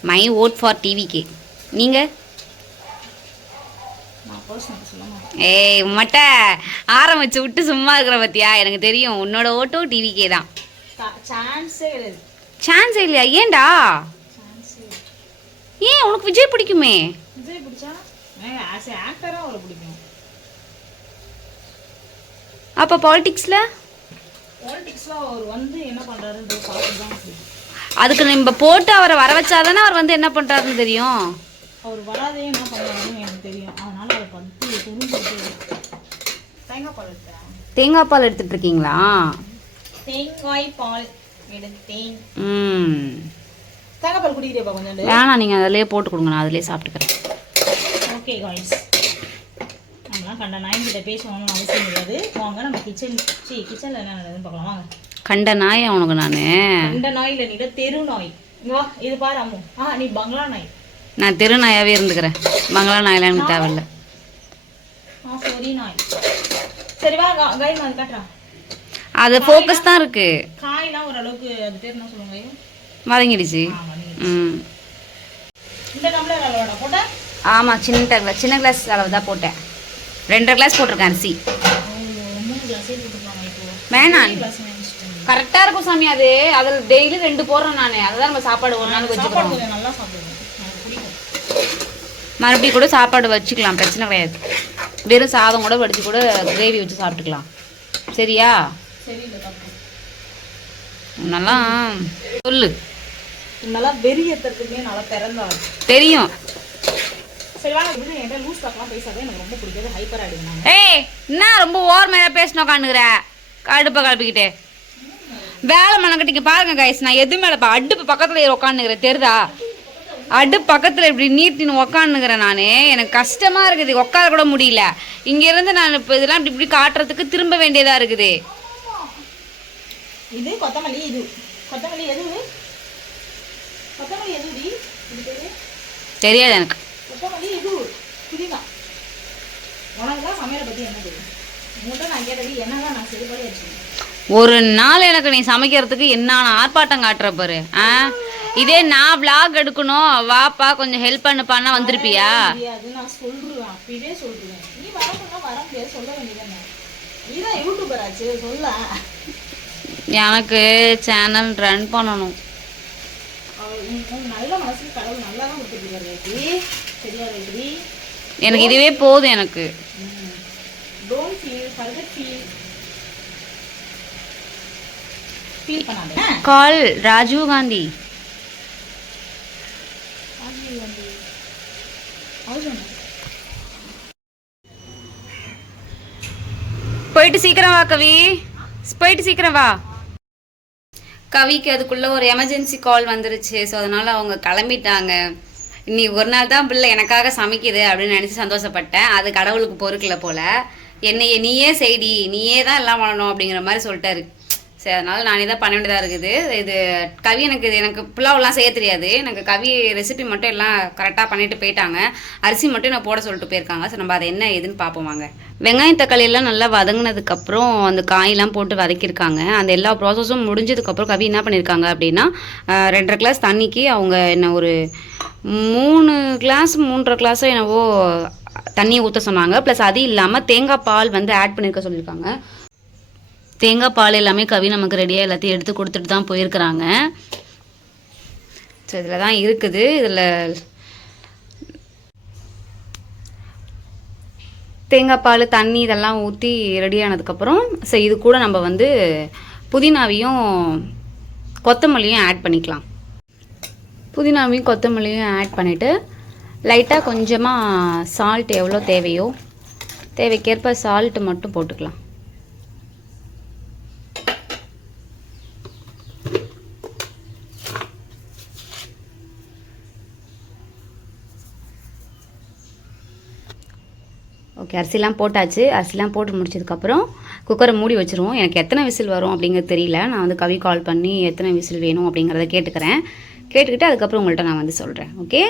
my vote for TVK. நீங்கள்? நான் பர்சனல் சொல்லணும். ஏய் மட்டை ஆரம்பிச்சு விட்டு சும்மா இருக்கிற பத்தியா? எனக்கு தெரியும் உன்னோட ஓட்டும் டிவிகே தான். சான்ஸே கிடையாது. சான்ஸே இல்லையா? ஏன்டா? சான்ஸே. ஏன் உனக்கு விஜய் பிடிக்குமே? விஜய் பிடிச்சா எனக்கு ஆஸ் ஏ ஆக்டராக அவரை பிடிக்கும். அப்போ பாலிடிக்ஸில்? பாலிடிக்ஸில் அவர் வந்து என்ன பண்ணுறாருன்ற பார்த்து தான் பிடிக்கும். அதுக்கு நம்ம போட்டு அவரை வர வச்சாதானே அவர் வந்து என்ன பண்ணுறாருன்னு தெரியும். அவர் வராதே என்ன பண்ணுறாருன்னு எனக்கு தெரியும். அதனால் அதை பற்றி துணிஞ்சு தேங்காய் பால் எடுத்தேன். தேங்காய் பால் எடுத்துட்டு இருக்கீங்களா? தேங்காய் பால் எடுத்தேன். தேங்காய் பால் குடிக்கிறேப்பா கொஞ்சம். வேணாம், நீங்கள் அதிலே போட்டு கொடுங்க, நான் அதிலே சாப்பிட்டுக்கிறேன். ஓகே காய்ஸ், நம்மளாம் கண்ட நாய்கிட்ட பேசணும்னு அவசியம் கிடையாது. வாங்க நம்ம கிச்சனில் என்ன நடக்குதுன்னு பார்க்கலாம். வாங்க. கண்ட நாய் உனக்கு நான்? கண்ட நாய் இல்லை, நீ தெரு நாய். இங்கே வா, இது பாரு அம்மு. நீ பங்களா நாய். நான் தெரு நாயாகவே இருந்துக்கிறேன், பங்களா நாயெல்லாம் எனக்கு தேவையில்லை. சரி நாய். சரி வா கை நான் காட்டுறேன். அது ஃபோக்கஸ் தான் இருக்கு. காயெல்லாம் ஓரளவுக்கு அது பேர் என்ன சொல்லுவாங்க? வதங்கிடுச்சு. இந்த டம்ளர் அளவோட போட்டேன். ஆமாம், சின்ன கிளாஸ் அளவு தான் போட்டேன். 2.5 கிளாஸ் போட்டிருக்கேன் அரிசி. 3 கிளாஸே போட்டுருப்பாங்க இப்போ. வேணாம், கரெக்டாக இருக்கும் சாமி. அது அதில் டெய்லி 2 போடுறேன் நான். அதுதான் நம்ம சாப்பாடு ஒரு நாள் வச்சுக்கிறோம். நல்லா சாப்பிடுவேன், எனக்கு பிடிக்கும். மறுபடியும் கூட சாப்பாடு வச்சுக்கலாம், பிரச்சனை கிடையாது. வெறும் சாதம் கூட வடித்து கூட கிரேவி வச்சு சாப்பிட்டுக்கலாம். சரியா? சரி இல்லை தப்பு. நல்லா சொல்லு. நல்லா வெறி ஏற்றுறதுக்குமே நல்லா பிறந்தாள் தெரியும். சரி வாங்க, என்கிட்ட லூஸ் டாக்லாம் பேசாதே, எனக்கு ரொம்ப பிடிக்காது. ஹைப்பர் ஆகிடுவேன். ஏய், என்ன ரொம்ப ஓவர் மேலே பேசணும் உட்காந்துக்கிற? கடுப்பை கலப்பிக்கிட்டே வேலை மனக்கட்டிங்க பாருங்க கைஸ். நான் எது மேலே அடுப்பு பக்கத்தில் உட்காந்துக்கிறேன், தெரியுதா? அடுப்பு பக்கத்தில் இப்படி நீட்டின்னு உக்காந்துக்கிறேன் நான். எனக்கு கஷ்டமாக இருக்குது, உட்கார கூட முடியல. இங்கேருந்து நான் இப்போ இதெல்லாம் இப்படி இப்படி காட்டுறதுக்கு திரும்ப வேண்டியதாக இருக்குது. இது கொத்தமல்லி. இது கொத்தமல்லி எது? கொத்தமல்லி எதுடி? இது பேரு தெரியாது எனக்கு. கொத்தமல்லி இது புதினா. உனக்கு தான் சமையலை பற்றி என்ன தெரியும்? உங்கள்கிட்ட நான் கேட்டது என்னதான் நான் சரிபாடி வச்சுக்கேன். ஒரு நாள் எனக்கு நீ சமைக்கிறதுக்கு என்னென்ன ஆர்ப்பாட்டம் காட்டுற பாரு. இதே நான் விளாக் எடுக்கணும், வாப்பா கொஞ்சம் ஹெல்ப் பண்ணுப்பான்னா வந்திருப்பியா? அது நான் சொல்றேன், அப்பவே சொல்றேன். நீ வரணும்னா வர முடியாது, சொல்ல வேண்டியதானே. நீதான் யூடியூபர் ஆச்சு, சொல்ல. எனக்கு சேனல் ரன் பண்ணணும். நல்ல மனசுக்கு கடவுள் நல்லா தான் கொடுத்துருக்காரு. சரியா ரெடி? எனக்கு இதுவே போதும். எனக்கு don't feel, forget feel. Feel பண்ணாத. கால் ராஜீவ் காந்தி. போயிட்டு சீக்கிரம் வா கவி, போயிட்டு சீக்கிரம் வா. கவிக்கு அதுக்குள்ளே ஒரு எமர்ஜென்சி கால் வந்துருச்சு. ஸோ அதனால் அவங்க கிளம்பிட்டாங்க. இன்னைக்கு ஒரு நாள் தான் பிள்ளை எனக்காக சமைக்குது அப்படின்னு நினச்சி சந்தோஷப்பட்டேன். அது கடவுளுக்கு பொறுக்கல போல். என்னையே நீயே செய்டி, நீயே தான் எல்லாம் பண்ணணும் அப்படிங்கிற மாதிரி சொல்லிட்டாரு. சரி, அதனால் நானே தான் பண்ண வேண்டியதாக இருக்குது. இது கவி எனக்கு புலாவெல்லாம் செய்ய தெரியாது. எனக்கு கவி ரெசிபி மட்டும் எல்லாம் கரெக்டாக பண்ணிட்டு போயிட்டாங்க. அரிசி மட்டும் நான் போட சொல்லிட்டு போயிருக்காங்க. ஸோ நம்ம அதை என்ன ஏதுன்னு பார்ப்போம் வாங்க. வெங்காயம் தக்காளியெல்லாம் நல்லா வதங்கினதுக்கப்புறம் அந்த காயெல்லாம் போட்டு வதக்கியிருக்காங்க. அந்த எல்லா ப்ராசஸும் முடிஞ்சதுக்கப்புறம் கவி என்ன பண்ணியிருக்காங்க அப்படின்னா 2.5 கிளாஸ் தண்ணிக்கு அவங்க என்ன ஒரு 3.5 கிளாஸோ என்னவோ தண்ணியை ஊற்ற சொன்னாங்க. ப்ளஸ் அது இல்லாமல் தேங்காய் பால் வந்து ஆட் பண்ணியிருக்க சொல்லியிருக்காங்க. தேங்காய் பால் எல்லாமே கவி நமக்கு ரெடியாக எல்லாத்தையும் எடுத்து கொடுத்துட்டு தான் போயிருக்கிறாங்க. ஸோ இதில் தான் இருக்குது. இதில் தேங்காய் பால் தண்ணி இதெல்லாம் ஊற்றி ரெடியானதுக்கப்புறம் ஸோ இது கூட நம்ம வந்து புதினாவையும் கொத்தமல்லியும் ஆட் பண்ணிக்கலாம். புதினாவையும் கொத்தமல்லியும் ஆட் பண்ணிவிட்டு லைட்டாக கொஞ்சமாக சால்ட் எவ்வளோ தேவையோ தேவைக்கேற்ப சால்ட்டு மட்டும் போட்டுக்கலாம். ஓகே, அரிசிலாம் போட்டாச்சு. அரிசிலாம் போட்டு முடிச்சதுக்கப்புறம் குக்கரை மூடி வச்சுருவோம். எனக்கு எத்தனை விசில் வரும் அப்படிங்கிறது தெரியல. நான் வந்து கவி கால் பண்ணி எத்தனை விசில் வேணும் அப்படிங்கிறத கேட்டுக்கிட்டு அதுக்கப்புறம் உங்கள்கிட்ட நான் வந்து சொல்கிறேன். ஓகே,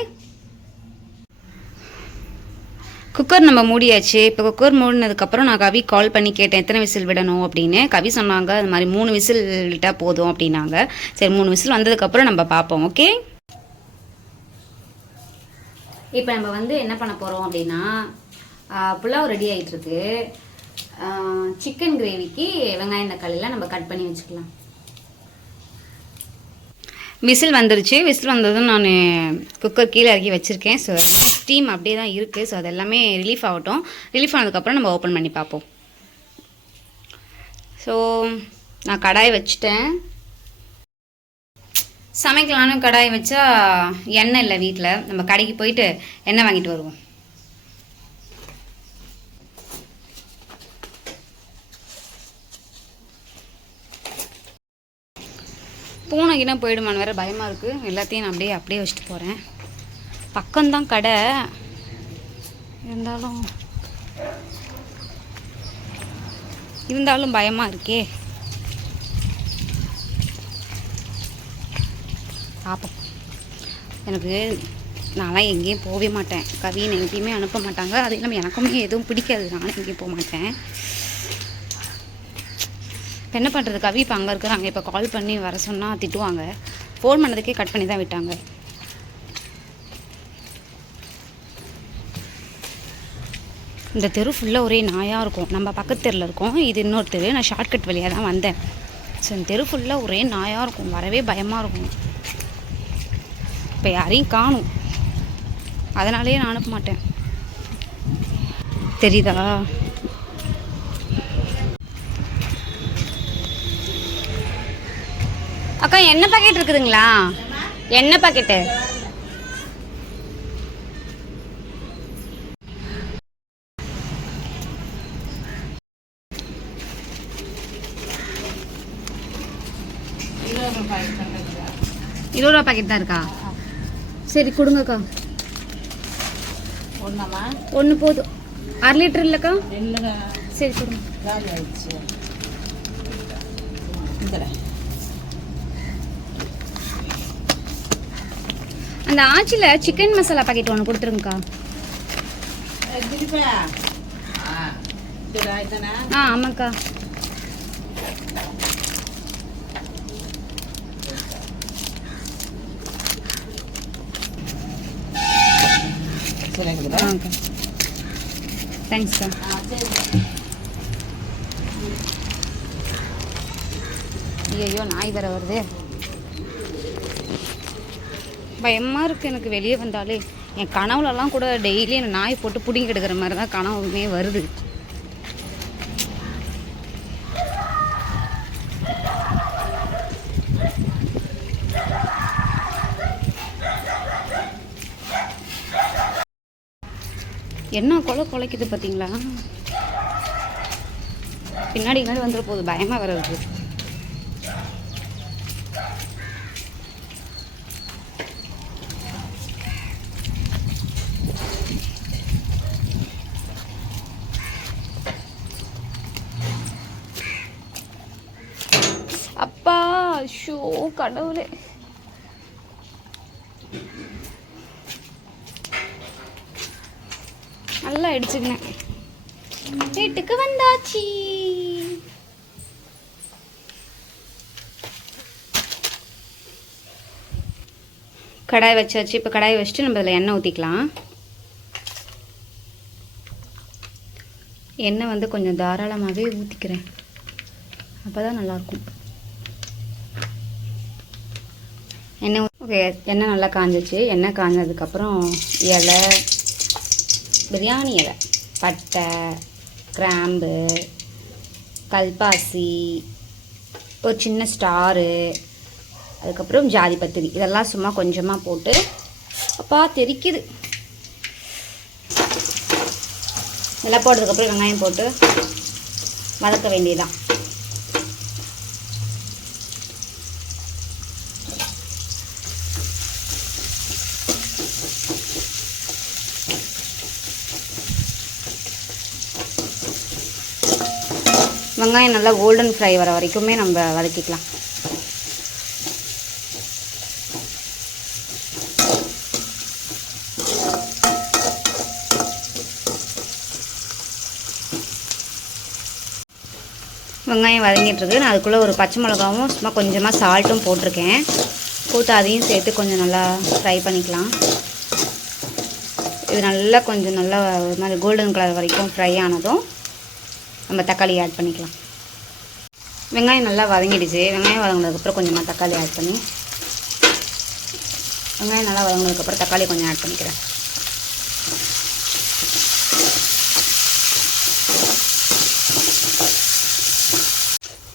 குக்கர் நம்ம மூடியாச்சு. இப்போ குக்கர் மூடினதுக்கப்புறம் நான் கவி கால் பண்ணி கேட்டேன் எத்தனை விசில் விடணும் அப்படின்னு. கவி சொன்னாங்க அது மாதிரி 3 விசில் விட்டால் போதும் அப்படின்னாங்க. சரி, 3 விசில் வந்ததுக்கப்புறம் நம்ம பார்ப்போம். ஓகே, இப்போ நம்ம வந்து என்ன பண்ண போகிறோம் அப்படின்னா புலாவ் ரெடி ஆகிட்டுருக்கு. சிக்கன் கிரேவிக்கு வெங்காயம் தக்காளிலாம் நம்ம கட் பண்ணி வச்சுக்கலாம். விசில் வந்துருச்சு. விசில் வந்ததும் நான் குக்கர் கீழே இறக்கி வச்சுருக்கேன். ஸோ ஸ்டீம் அப்படியே தான் இருக்குது. ஸோ அது எல்லாமே ரிலீஃப் ஆகட்டும். ரிலீஃப் ஆனதுக்கப்புறம் நம்ம ஓப்பன் பண்ணி பார்ப்போம். ஸோ நான் கடாய் வச்சுட்டேன். சமைக்கலான்னு கடாய் வச்சா எண்ணெய் இல்லை வீட்டில். நம்ம கடைக்கு போயிட்டு எண்ணெய் வாங்கிட்டு வருவோம். பூனைக்குன்னா போயிடுமான்னு வேறு பயமாக இருக்குது. எல்லாத்தையும் நான் அப்படியே வச்சுட்டு போகிறேன். பக்கம்தான் கடை, இருந்தாலும் பயமாக இருக்கே. பார்ப்போம். எனக்கு நான்லாம் எங்கேயும் போகவே மாட்டேன். கவியை எங்கேயுமே அனுப்ப மாட்டாங்க. அது இல்லாமல் எனக்குமே எதுவும் பிடிக்காது. நானும் எங்கேயும் போக மாட்டேன். இப்போ என்ன பண்ணுறது, கவி இப்போ அங்கே இருக்கிறாங்க. இப்போ கால் பண்ணி வர சொன்னால் திட்டுவாங்க. ஃபோன் பண்ணதுக்கே கட் பண்ணி தான் விட்டாங்க. இந்த தெரு ஃபுல்லாக ஒரே நாயாக இருக்கும். நம்ம பக்கத்து தெருவில் இருக்கோம், இது இன்னொரு தெரு. நான் ஷார்ட்கட் வழியாக தான் வந்தேன். ஸோ இந்த தெரு ஃபுல்லாக ஒரே நாயாக இருக்கும். வரவே பயமாக இருக்கும். இப்போ யாரையும் காணும், அதனாலேயே நான் அனுப்ப மாட்டேன். தெரியுதா? அக்கா எண்ணெய் பாக்கெட் இருக்குதுங்களா? எண்ணெய் பாக்கெட்டு ₹20 பாக்கெட் தான் இருக்கா? சரி கொடுங்கக்கா. ஒன்றாமா? ஒன்று போதும். 1/2 லிட்டர் இல்லைக்கா? இல்லைங்க. சரி கொடுங்க. காலி ஆயிடுச்சு. அந்த ஆச்சியில் சிக்கன் மசாலா பாக்கெட் ஒன்று கொடுத்துருங்கக்கா. ஆமாக்கா. தேங்க்ஸ்க்கா. ஐயோ நாய் வேற வருது. பயமாக இருக்குது எனக்கு வெளியே வந்தாலே. என் கனவுலலாம் கூட டெய்லி எனக்கு நாய் போட்டு பிடிங்கி எடுக்கிற மாதிரி தான் கனவுமே வருது. என்ன குலைக்குது பார்த்தீங்களா? பின்னாடி வந்துட போகுது. பயமாக வர இருக்குது. அப்பா ஷோ கடவுளே. நல்லா அடிச்சுக்கினேன். வீட்டுக்கு வந்தாச்சு. கடாய் வச்சாச்சு. இப்போ கடாய் வச்சுட்டு நம்ம அதில் எண்ணெய் ஊற்றிக்கலாம். எண்ணெய் கொஞ்சம் தாராளமாகவே ஊற்றிக்கிறேன், அப்போ தான் நல்லாயிருக்கும். எண்ணெய் நல்லா காஞ்சிச்சு. எண்ணெய் காஞ்சதுக்கப்புறம் இலை, பிரியாணி இலை, பட்டை, கிராம்பு, கல்பாசி, ஒரு சின்ன ஸ்டாரு, அதுக்கப்புறம் ஜாதி பத்திரி, இதெல்லாம் சும்மா கொஞ்சமாக போட்டு, அப்பா தெரிக்குது. இதெல்லாம் போட்டதுக்கப்புறம் வெங்காயம் போட்டு வதக்க வேண்டியதுதான். வெங்காயம் நல்லா கோல்டன் ஃப்ரை வர வரைக்குமே நம்ம வதக்கிக்கலாம். வெங்காயம் வதங்கிட்டுருக்கு. நான் அதுக்குள்ளே ஒரு பச்சை மிளகாவும் சும்மா கொஞ்சமாக சால்ட்டும் போட்டிருக்கேன். போட்டு அதையும் சேர்த்து கொஞ்சம் நல்லா ஃப்ரை பண்ணிக்கலாம். இது நல்லா கொஞ்சம் நல்லா ஒரு மாதிரி கோல்டன் கலர் வரைக்கும் ஃப்ரை ஆனதும் நம்ம தக்காளி ஆட் பண்ணிக்கலாம். வெங்காயம் நல்லா வதங்கிடுச்சு. வெங்காயம் வதங்கினதுக்கப்புறம் கொஞ்சமாக தக்காளி ஆட் பண்ணி, வெங்காயம் நல்லா வதங்கினதுக்கப்புறம் தக்காளி கொஞ்சம் ஆட் பண்ணிக்கிறேன்.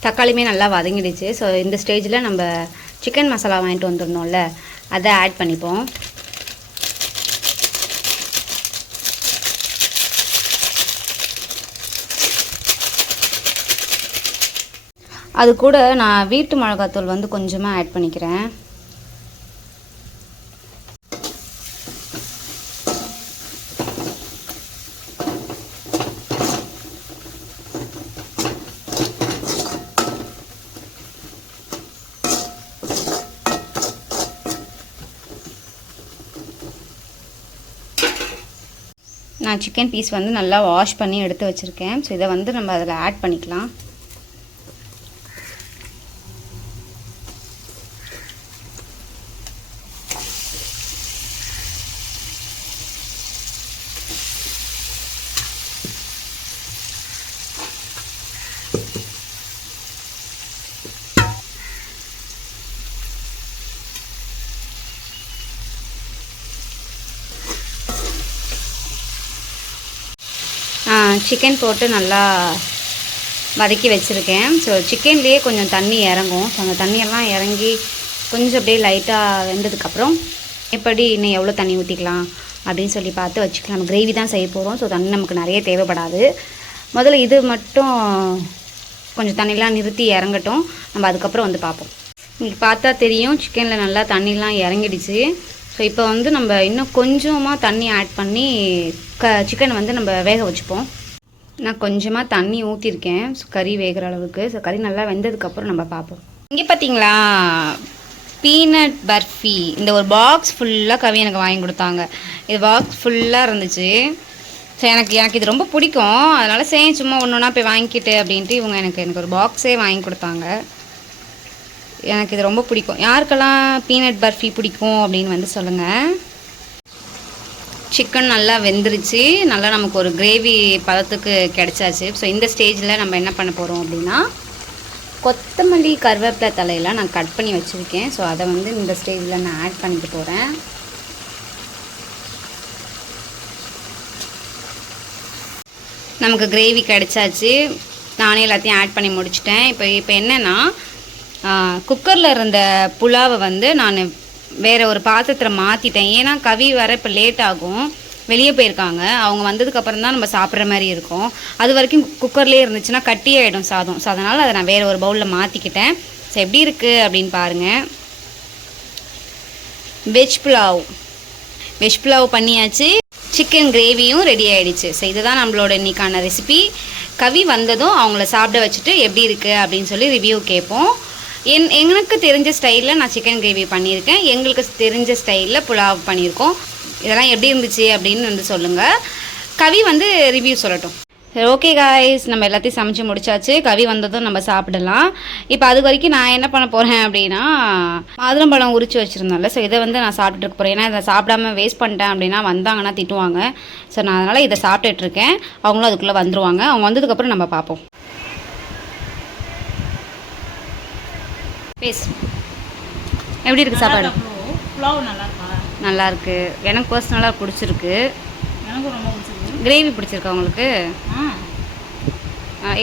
தக்காளியுமே நல்லா வதங்கிடுச்சு. ஸோ இந்த ஸ்டேஜில் நம்ம சிக்கன் மசாலா வாங்கிட்டு வந்துடணும்ல, அதை ஆட் பண்ணிப்போம். அது கூட நான் வீட்டு மிளகாத்தூள் வந்து கொஞ்சமாக ஆட் பண்ணிக்கிறேன். நான் சிக்கன் பீஸ் வந்து நல்லா வாஷ் பண்ணி எடுத்து வச்சுருக்கேன். ஸோ இதை வந்து நம்ம அதில் ஆட் பண்ணிக்கலாம். சிக்கன் போட்டு நல்லா வதக்கி வச்சுருக்கேன். ஸோ சிக்கன்லேயே கொஞ்சம் தண்ணி இறங்கும். ஸோ அந்த தண்ணியெல்லாம் இறங்கி கொஞ்சம் அப்படியே லைட்டாக வெந்ததுக்கப்புறம் எப்படி இன்னும் எவ்வளோ தண்ணி ஊற்றிக்கலாம் அப்படின்னு சொல்லி பார்த்து வச்சுக்கலாம். நம்ம கிரேவி தான் செய்ய போகிறோம். ஸோ தண்ணி நமக்கு நிறைய தேவைப்படாது. முதல்ல இது மட்டும் கொஞ்சம் தண்ணிலாம் நிறுத்தி இறங்கட்டும். நம்ம அதுக்கப்புறம் வந்து பார்ப்போம். உங்களுக்கு பார்த்தா தெரியும் சிக்கனில் நல்லா தண்ணிலாம் இறங்கிடுச்சு. ஸோ இப்போ வந்து நம்ம இன்னும் கொஞ்சமாக தண்ணி ஆட் பண்ணி சிக்கனை வந்து நம்ம வேக வச்சுப்போம். நான் கொஞ்சமாக தண்ணி ஊற்றிருக்கேன் கறி வேகிற அளவுக்கு. ஸோ கறி நல்லா வெந்ததுக்கப்புறம் நம்ம பார்ப்போம். இங்கே பார்த்தீங்களா பீனட் பர்ஃபி, இந்த ஒரு பாக்ஸ் ஃபுல்லாக கவி எனக்கு வாங்கி கொடுத்தாங்க. இது பாக்ஸ் ஃபுல்லாக இருந்துச்சு. ஸோ எனக்கு இது ரொம்ப பிடிக்கும். அதனால் சரி சும்மா ஒன்று ஒன்றா போய் வாங்கிக்கிட்டு அப்படின்ட்டு இவங்க எனக்கு ஒரு பாக்ஸே வாங்கி கொடுத்தாங்க. எனக்கு இது ரொம்ப பிடிக்கும். யாருக்கெல்லாம் பீனட் பர்ஃபி பிடிக்கும் அப்படின்னு வந்து சொல்லுங்கள். சிக்கன் நல்லா வெந்துருச்சு. நல்லா நமக்கு ஒரு கிரேவி பதத்துக்கு கிடச்சாச்சு. ஸோ இந்த ஸ்டேஜில் நம்ம என்ன பண்ண போகிறோம் அப்படின்னா கொத்தமல்லி கருவேப்பிலை தலையெல்லாம் நான் கட் பண்ணி வச்சுருக்கேன். ஸோ அதை வந்து இந்த ஸ்டேஜில் நான் ஆட் பண்ணிட்டு போகிறேன். நமக்கு கிரேவி கிடச்சாச்சு. நானே எல்லாத்தையும் ஆட் பண்ணி முடிச்சிட்டேன். இப்போ என்னென்னா குக்கரில் இருந்த புலாவை வந்து நான் வேறு ஒரு பாத்திரத்தில் மாற்றிட்டேன். ஏன்னா கவி வர இப்போ லேட் ஆகும், வெளியே போயிருக்காங்க. அவங்க வந்ததுக்கப்புறம் தான் நம்ம சாப்பிட்ற மாதிரி இருக்கும். அது வரைக்கும் குக்கர்லேயே இருந்துச்சுன்னா கட்டியாயிடும் சாதம். ஸோ அதனால் அதை நான் வேறு ஒரு பவுலில் மாற்றிக்கிட்டேன். ஸோ எப்படி இருக்குது அப்படின்னு பாருங்கள். வெஜ் புலாவ் பண்ணியாச்சு. சிக்கன் கிரேவியும் ரெடி ஆகிடுச்சு. ஸோ இதுதான் நம்மளோட இன்றைக்கான ரெசிபி. கவி வந்ததும் அவங்கள சாப்பிட வச்சுட்டு எப்படி இருக்குது அப்படின்னு சொல்லி ரிவ்யூ கேட்போம். எனக்கு தெரிஞ்ச ஸ்டைலில் நான் சிக்கன் கிரேவி பண்ணியிருக்கேன். எங்களுக்கு தெரிஞ்ச ஸ்டைலில் புலாவ் பண்ணியிருக்கோம். இதெல்லாம் எப்படி இருந்துச்சு அப்படின்னு வந்து சொல்லுங்கள். கவி வந்து ரிவ்யூ சொல்லட்டும். சரி, ஓகே காய்ஸ், நம்ம எல்லாத்தையும் சமைச்சு முடிச்சாச்சு. கவி வந்ததும் நம்ம சாப்பிடலாம். இப்போ அது வரைக்கும் நான் என்ன பண்ண போகிறேன் அப்படின்னா மாதுளம்பழம் உரிச்சு வச்சுருந்தேன்ல. ஸோ இதை வந்து நான் சாப்பிட்டுட்டு இருக்க போகிறேன். ஏன்னா இதை சாப்பிடாம வேஸ்ட் பண்ணிட்டேன் அப்படின்னா வந்தாங்கன்னா திட்டுவாங்க. ஸோ நான் அதனால் இதை சாப்பிட்டுட்ருக்கேன். அவங்களும் அதுக்குள்ளே வந்துடுவாங்க. அவங்க வந்ததுக்கப்புறம் நம்ம பார்ப்போம். எப்படி இருக்குது சாப்பாடு? நல்லா இருக்கு. எனக்கு பர்சனலாக பிடிச்சிருக்கு. கிரேவி பிடிச்சிருக்கா உங்களுக்கு?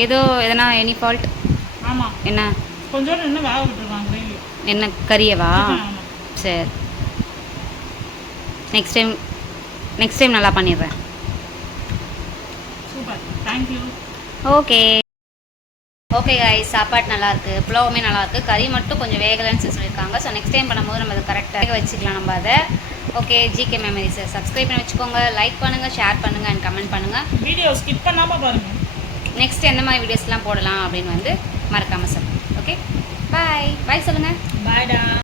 எதனா எனி ஃபால்ட்? ஆமாம். என்ன கொஞ்சம் இன்னும் வேக விட்டுருக்காங்க கிரேவி. என்ன கறியவா? சரி, நெக்ஸ்ட் டைம் நல்லா பண்ணிடுறேன். Super, thank you. ஓகே காய்ஸ், சாப்பாடு நல்லாயிருக்கு. புலாவுமே நல்லாயிருக்கு. கறி மட்டும் கொஞ்சம் வேகலைன்னு சொல்லியிருக்காங்க. ஸோ நெக்ஸ்ட் டைம் பண்ணும்போது நம்ம அதை கரெக்டாக வச்சுக்கலாம் நம்ம அதை. ஓகே, ஜிகே மெமரிஸை சப்ஸ்கிரைப் பண்ணி வச்சுக்கோங்க. லைக் பண்ணுங்கள், ஷேர் பண்ணுங்கள் அண்ட் கமெண்ட் பண்ணுங்கள். வீடியோ ஸ்கிப் பண்ணாமல் பாருங்கள். நெக்ஸ்ட் எந்த மாதிரி வீடியோஸ்லாம் போடலாம் அப்படின்னு வந்து மறக்காமல் சொல்லுங்கள். ஓகே, பாய் சொல்லுங்கள். பாய்டா.